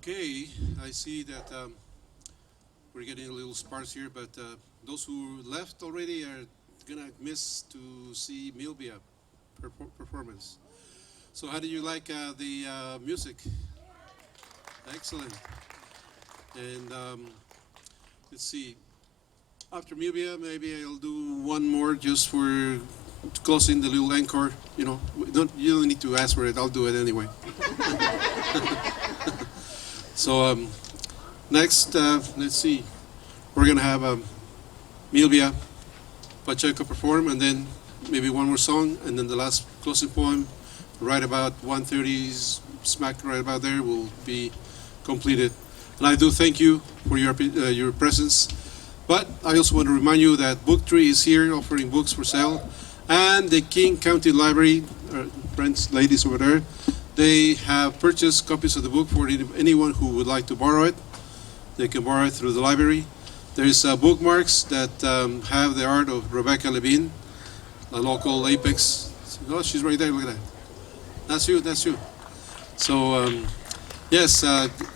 Okay, I see that we're getting a little sparse here, but those who left already are gonna miss to see Milvia performance. So how do you like the music? Excellent. And let's see. After Milvia, maybe I'll do one more just for closing the little encore. You know, you don't need to ask for it. I'll do it anyway. So next, let's see. We're gonna have Milvia Pacheco perform, and then maybe one more song, and then the last closing poem, right about 1:30, smack right about there, will be completed. And I do thank you for your presence. But I also want to remind you that Book Tree is here offering books for sale, and the King County Library, friends, ladies over there, they have purchased copies of the book for anyone who would like to borrow it. They can borrow it through the library. There's bookmarks that have the art of Rebecca Levine, a local Apex. Oh, she's right there. Look at that. That's you. That's you. So yes,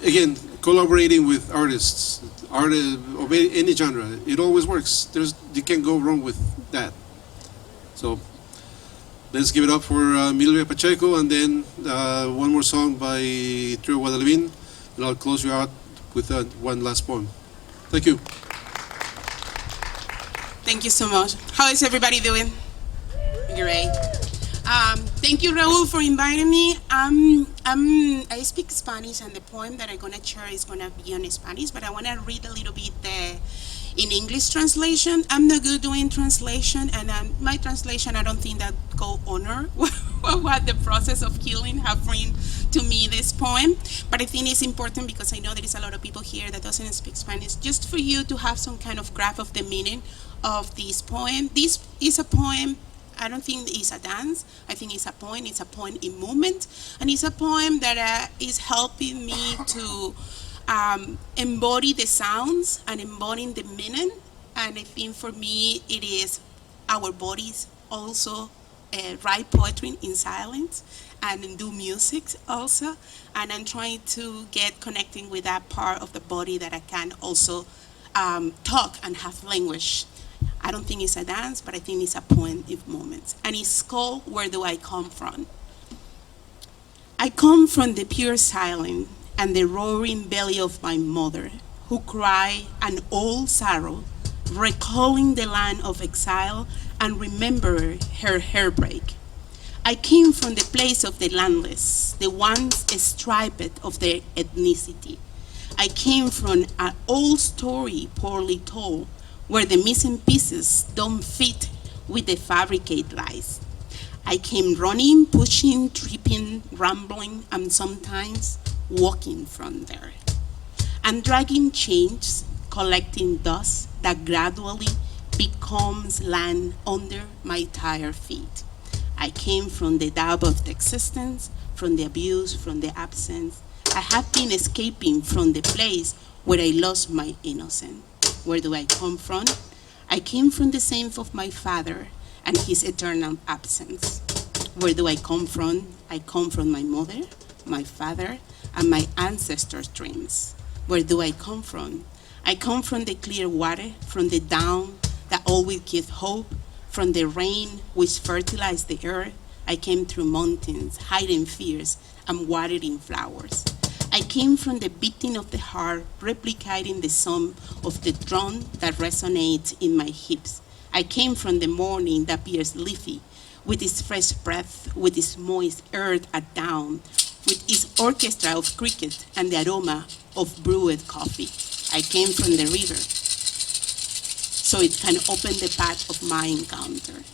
again, collaborating with artists, of any genre, it always works. You can't go wrong with that. So let's give it up for Milvia Pacheco, and then one more song by Trio Guadalvin, and I'll close you out with one last poem. Thank you. Thank you so much. How is everybody doing? Great. Thank you, Raul, for inviting me. I speak Spanish, and the poem that I'm going to share is going to be in Spanish, but I want to read a little bit in English translation. I'm not good doing translation, and my translation, I don't think that go honor what the process of healing have bring to me this poem. But I think it's important because I know there is a lot of people here that doesn't speak Spanish, just for you to have some kind of grasp of the meaning of this poem. This is a poem, I don't think it's a dance. I think it's a poem. It's a poem in movement, and it's a poem that is helping me to embody the sounds and embodying the meaning. And I think for me, it is our bodies also write poetry in silence and do music also. And I'm trying to get connecting with that part of the body that I can also talk and have language. I don't think it's a dance, but I think it's a poem of moments. And it's called Where Do I Come From? I come from the pure silence and the roaring belly of my mother, who cried an old sorrow, recalling the land of exile and remember her heartbreak. I came from the place of the landless, the ones striped of their ethnicity. I came from an old story poorly told, where the missing pieces don't fit with the fabricated lies. I came running, pushing, tripping, rambling, and sometimes walking from there. And dragging chains, collecting dust that gradually becomes land under my tired feet. I came from the doubt of the existence, from the abuse, from the absence. I have been escaping from the place where I lost my innocence. Where do I come from? I came from the same of my father and his eternal absence. Where do I come from? I come from my mother, my father, and my ancestors' dreams. Where do I come from? I come from the clear water, from the dawn that always gives hope, from the rain which fertilizes the earth. I came through mountains, hiding fears and watering flowers. I came from the beating of the heart, replicating the song of the drum that resonates in my hips. I came from the morning that appears leafy, with its fresh breath, with its moist earth at dawn, with its orchestra of cricket and the aroma of brewed coffee. I came from the river, so it can open the path of my encounter.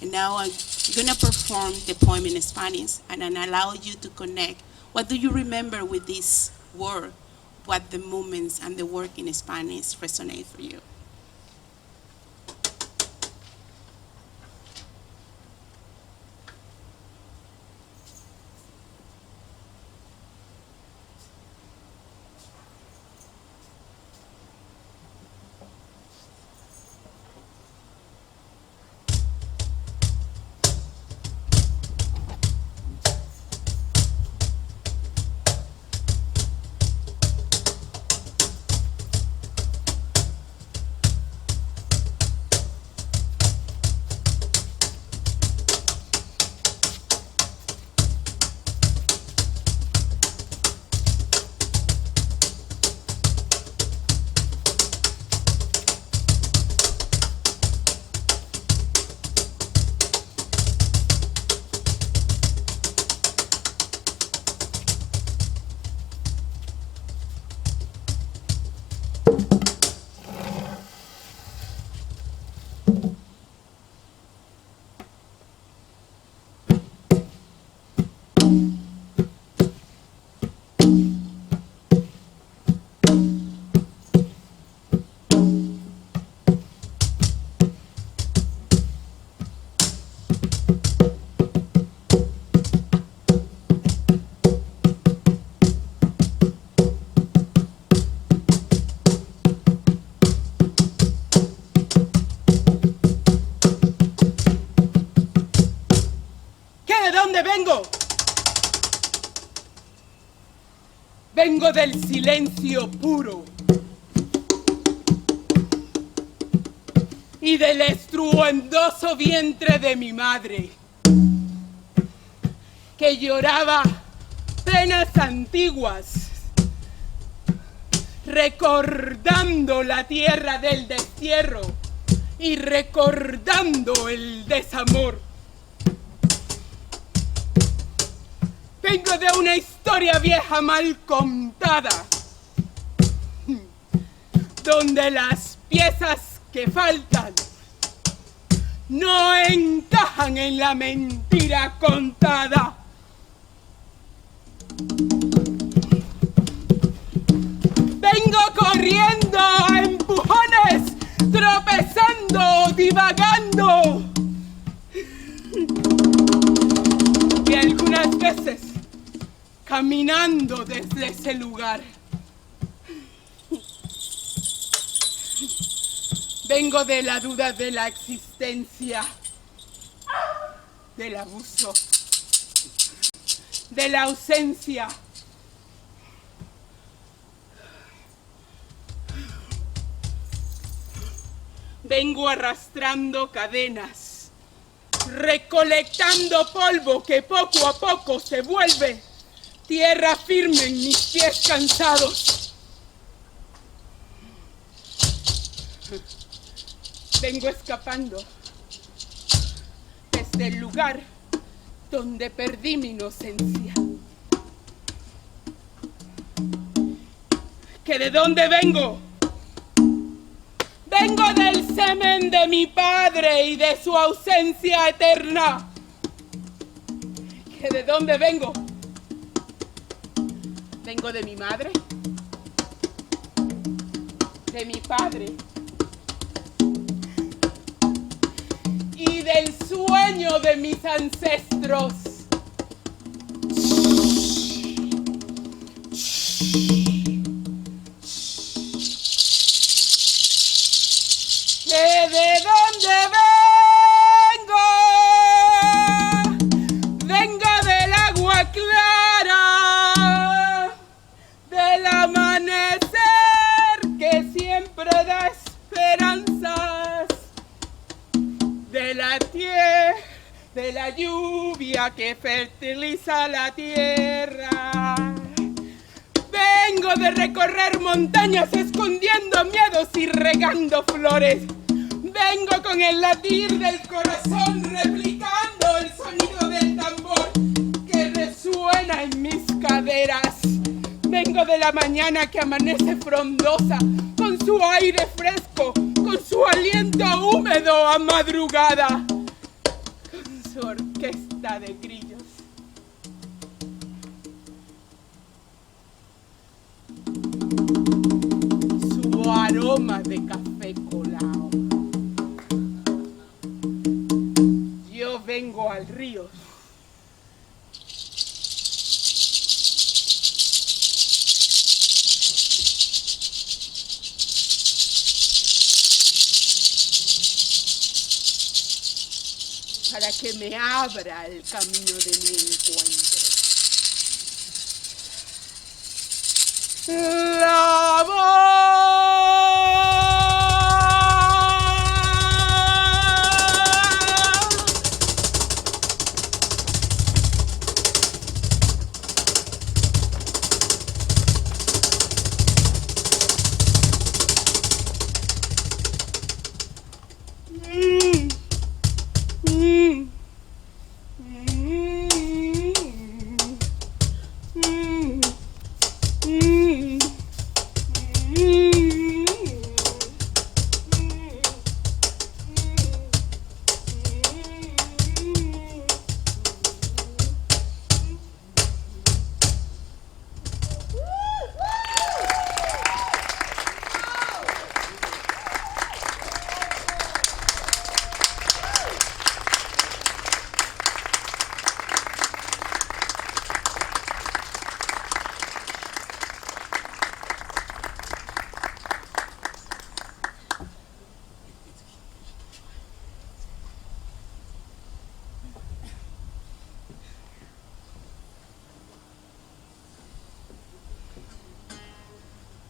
And now I'm gonna perform the poem in Spanish and then allow you to connect. What do you remember with this word? What the movements and the work in Spanish resonate for you? Vengo del silencio puro y del estruendoso vientre de mi madre, que lloraba penas antiguas, recordando la tierra del destierro y recordando el desamor. Vengo de una historia vieja mal contada, donde las piezas que faltan no encajan en la mentira contada. Vengo corriendo a empujones, tropezando, divagando. Y algunas veces caminando desde ese lugar. Vengo de la duda de la existencia, del abuso, de la ausencia. Vengo arrastrando cadenas, recolectando polvo que poco a poco se vuelve tierra firme en mis pies cansados. Vengo escapando desde el lugar donde perdí mi inocencia. ¿Que de dónde vengo? Vengo del semen de mi padre y de su ausencia eterna. ¿Que de dónde vengo? Vengo de mi madre, de mi padre y del sueño de mis ancestros. ¿De dónde vengo? Vengo del agua clara, del amanecer que siempre da esperanzas, de la tierra, de la lluvia que fertiliza la tierra. Vengo de recorrer montañas escondiendo miedos y regando flores. Vengo con el latir del corazón replicando el sonido del tambor que resuena en mis caderas. Vengo de la mañana que amanece frondosa, con su aire fresco, con su aliento húmedo a madrugada, con su orquesta de grillos. Su aroma de café colado. Yo vengo al río. Para que me abra el camino de mi encuentro. La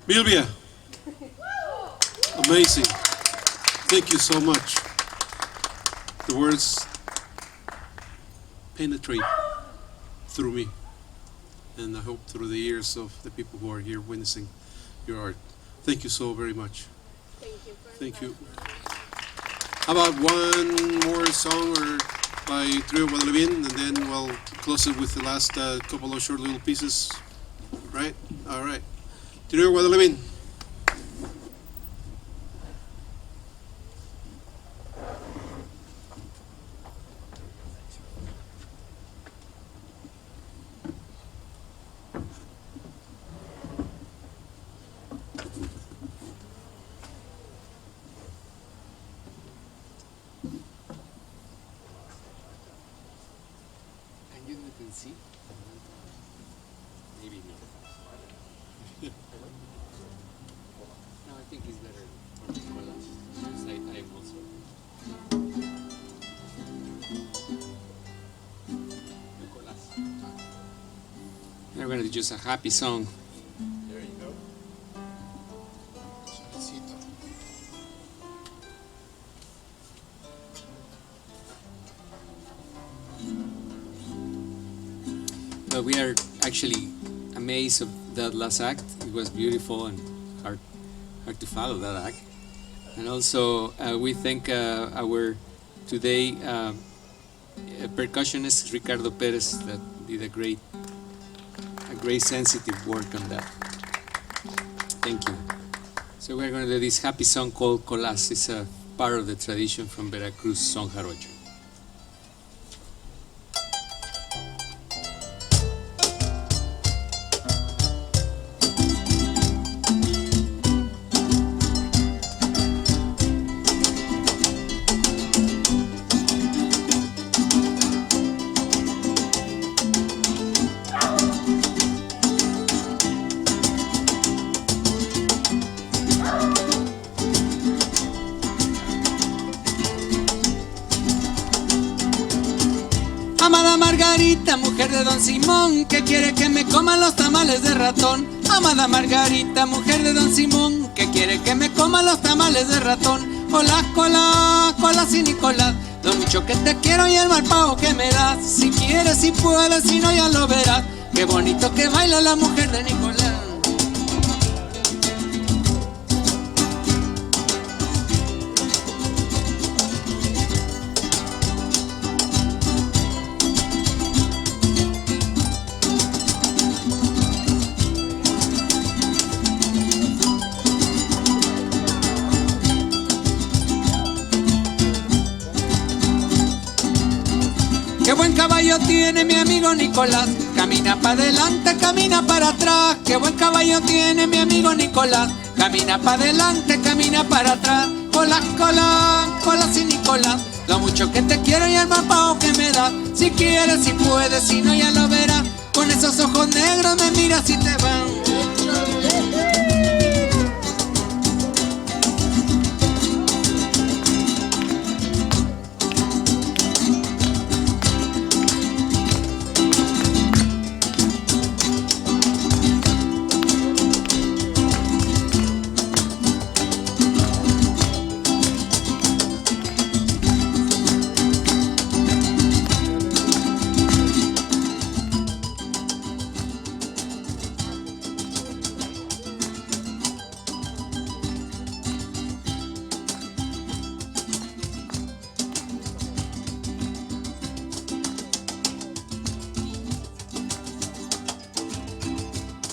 Bilbia. Amazing. Thank you so much. The words penetrate through me, and I hope through the ears of the people who are here witnessing your art. Thank you so very much. Thank you. How about one more song or by Trio Guadalupe, and then we'll close it with the last couple of short little pieces, right? All right. Trio Guadalupe. Can you even see? Maybe not. No, I think it's better for the collage. Since I am also. The collage. We're going to do just a happy song. There you go. But we are actually amazed of that last act. It was beautiful and hard to follow that act. And also we thank our today percussionist Ricardo Perez that did a great sensitive work on that. Thank you. So we're going to do this happy song called Colas. It's a part of the tradition from Veracruz, Son Jarocho. Amada Margarita, mujer de Don Simón, que quiere que me coman los tamales de ratón. Amada Margarita, mujer de Don Simón, que quiere que me coman los tamales de ratón. Hola, cola, cola sin Nicolás, lo mucho que te quiero y el mal pago que me das. Si quieres, si puedes, si no ya lo verás. Qué bonito que baila la mujer de Nicolás. Qué buen caballo tiene mi amigo Nicolás, camina para adelante, camina para atrás. Qué buen caballo tiene mi amigo Nicolás, camina para adelante, camina para atrás. Cola, cola, cola sin Nicolás, lo mucho que te quiero y el mal pago que me das. Si quieres, si puedes, si no ya lo verás. Con esos ojos negros me miras y te van.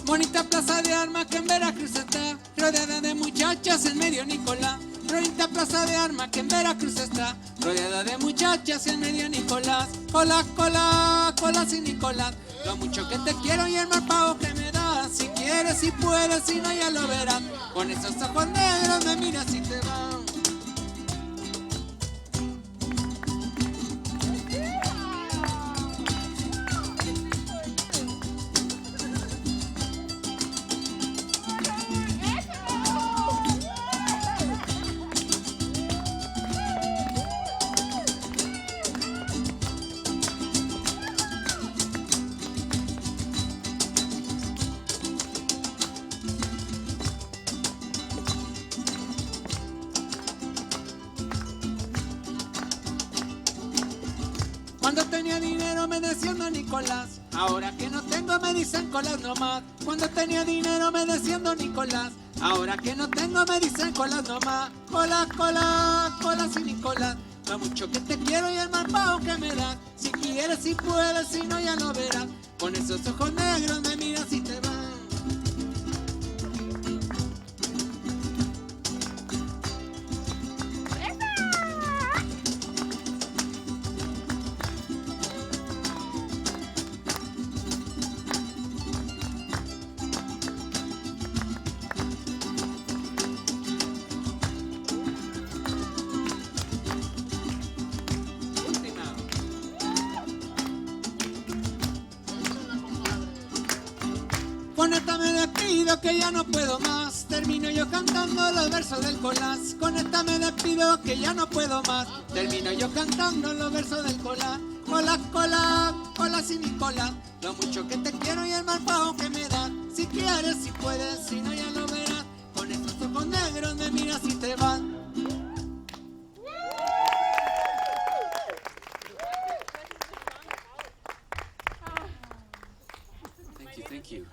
Bonita plaza de armas que en Veracruz está, rodeada de muchachas en medio Nicolás. Bonita plaza de armas que en Veracruz está, rodeada de muchachas en medio Nicolás. Cola, cola, cola sin Nicolás, lo mucho que te quiero y el mal pago que me das. Si quieres, si puedes, si no ya lo verás. Con esos ojos negros me miras y te van. dinero me decían Don Nicolás. Ahora que no tengo me dicen colas nomás. Cuando tenía dinero me decían Don Nicolás. Ahora que no tengo me dicen colas nomás. Colas, colas, colas y Nicolás. Lo mucho que te quiero y el mal pago que me das. Si quieres, si puedes, si no ya lo verás. Con esos ojos negros me miras y te vas. Con esta me despido que ya no puedo más. Termino yo cantando los versos del colás. Con esta me despido que ya no puedo más. Termino yo cantando los versos del colás. Cola, cola, cola sin Nicolás. Lo mucho que te quiero y el mal pago que me das. Si quieres, si puedes, si no ya lo verás. Con estos ojos negros me miras y te vas. Thank you, thank you.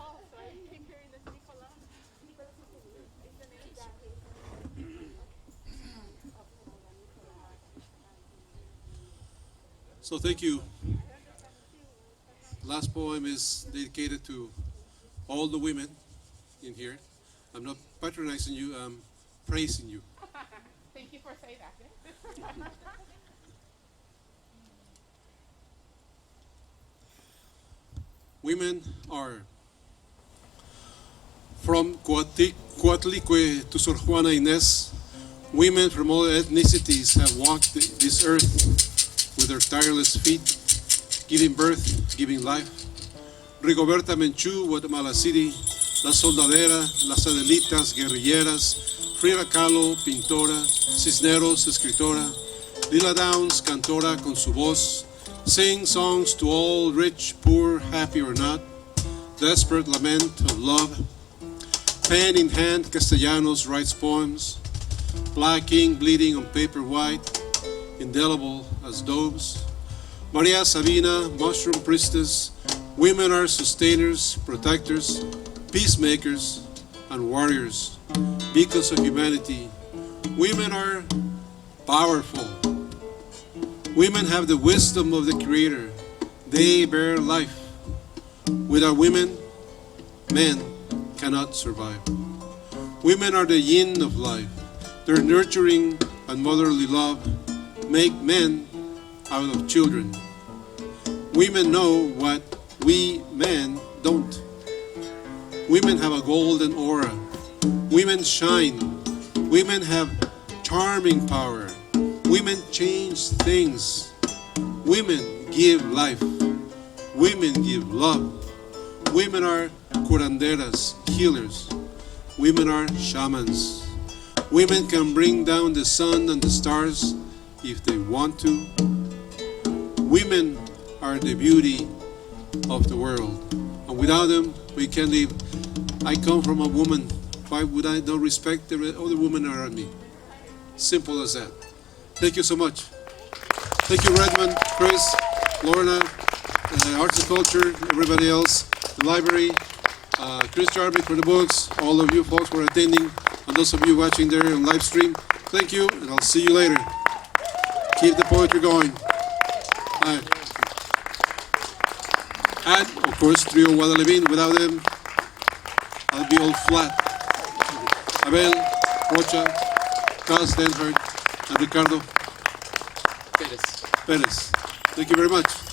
So thank you. Last poem is dedicated to all the women in here. I'm not patronizing you, I'm praising you. Thank you for saying that. Women are from Coatlicue to Sor Juana Inés. Women from all ethnicities have walked this earth with their tireless feet, giving birth, giving life. Rigoberta Menchú, Guatemala City, La Soldadera, Las Adelitas, Guerrilleras, Frida Kahlo, pintora, Cisneros, escritora, Lila Downs, cantora con su voz, sing songs to all, rich, poor, happy or not, desperate lament of love. Pen in hand, Castellanos writes poems, black ink bleeding on paper white, indelible as daubs. Maria Sabina, mushroom priestess, women are sustainers, protectors, peacemakers, and warriors. Because of humanity, women are powerful. Women have the wisdom of the Creator. They bear life. Without women, men cannot survive. Women are the yin of life. Their nurturing and motherly love make men out of children. Women know what we men don't. Women have a golden aura. Women shine. Women have charming power. Women change things. Women give life. Women give love. Women are curanderas, healers. Women are shamans. Women can bring down the sun and the stars if they want to. Women are the beauty of the world. And without them, we can't live. I come from a woman. Why would I not respect the other women around me? Simple as that. Thank you so much. Thank you, Redmond, Chris, Lorna, Arts and Culture, everybody else, the library, Chris Jarvie for the books, all of you folks for attending, and those of you watching there on live stream. Thank you, and I'll see you later. Keep the poetry going. Bye. And, of course, Trio Guadalevin. Without them, I'll be all flat. Abel, Rocha, Carl Stenhardt, and Ricardo Perez. Thank you very much.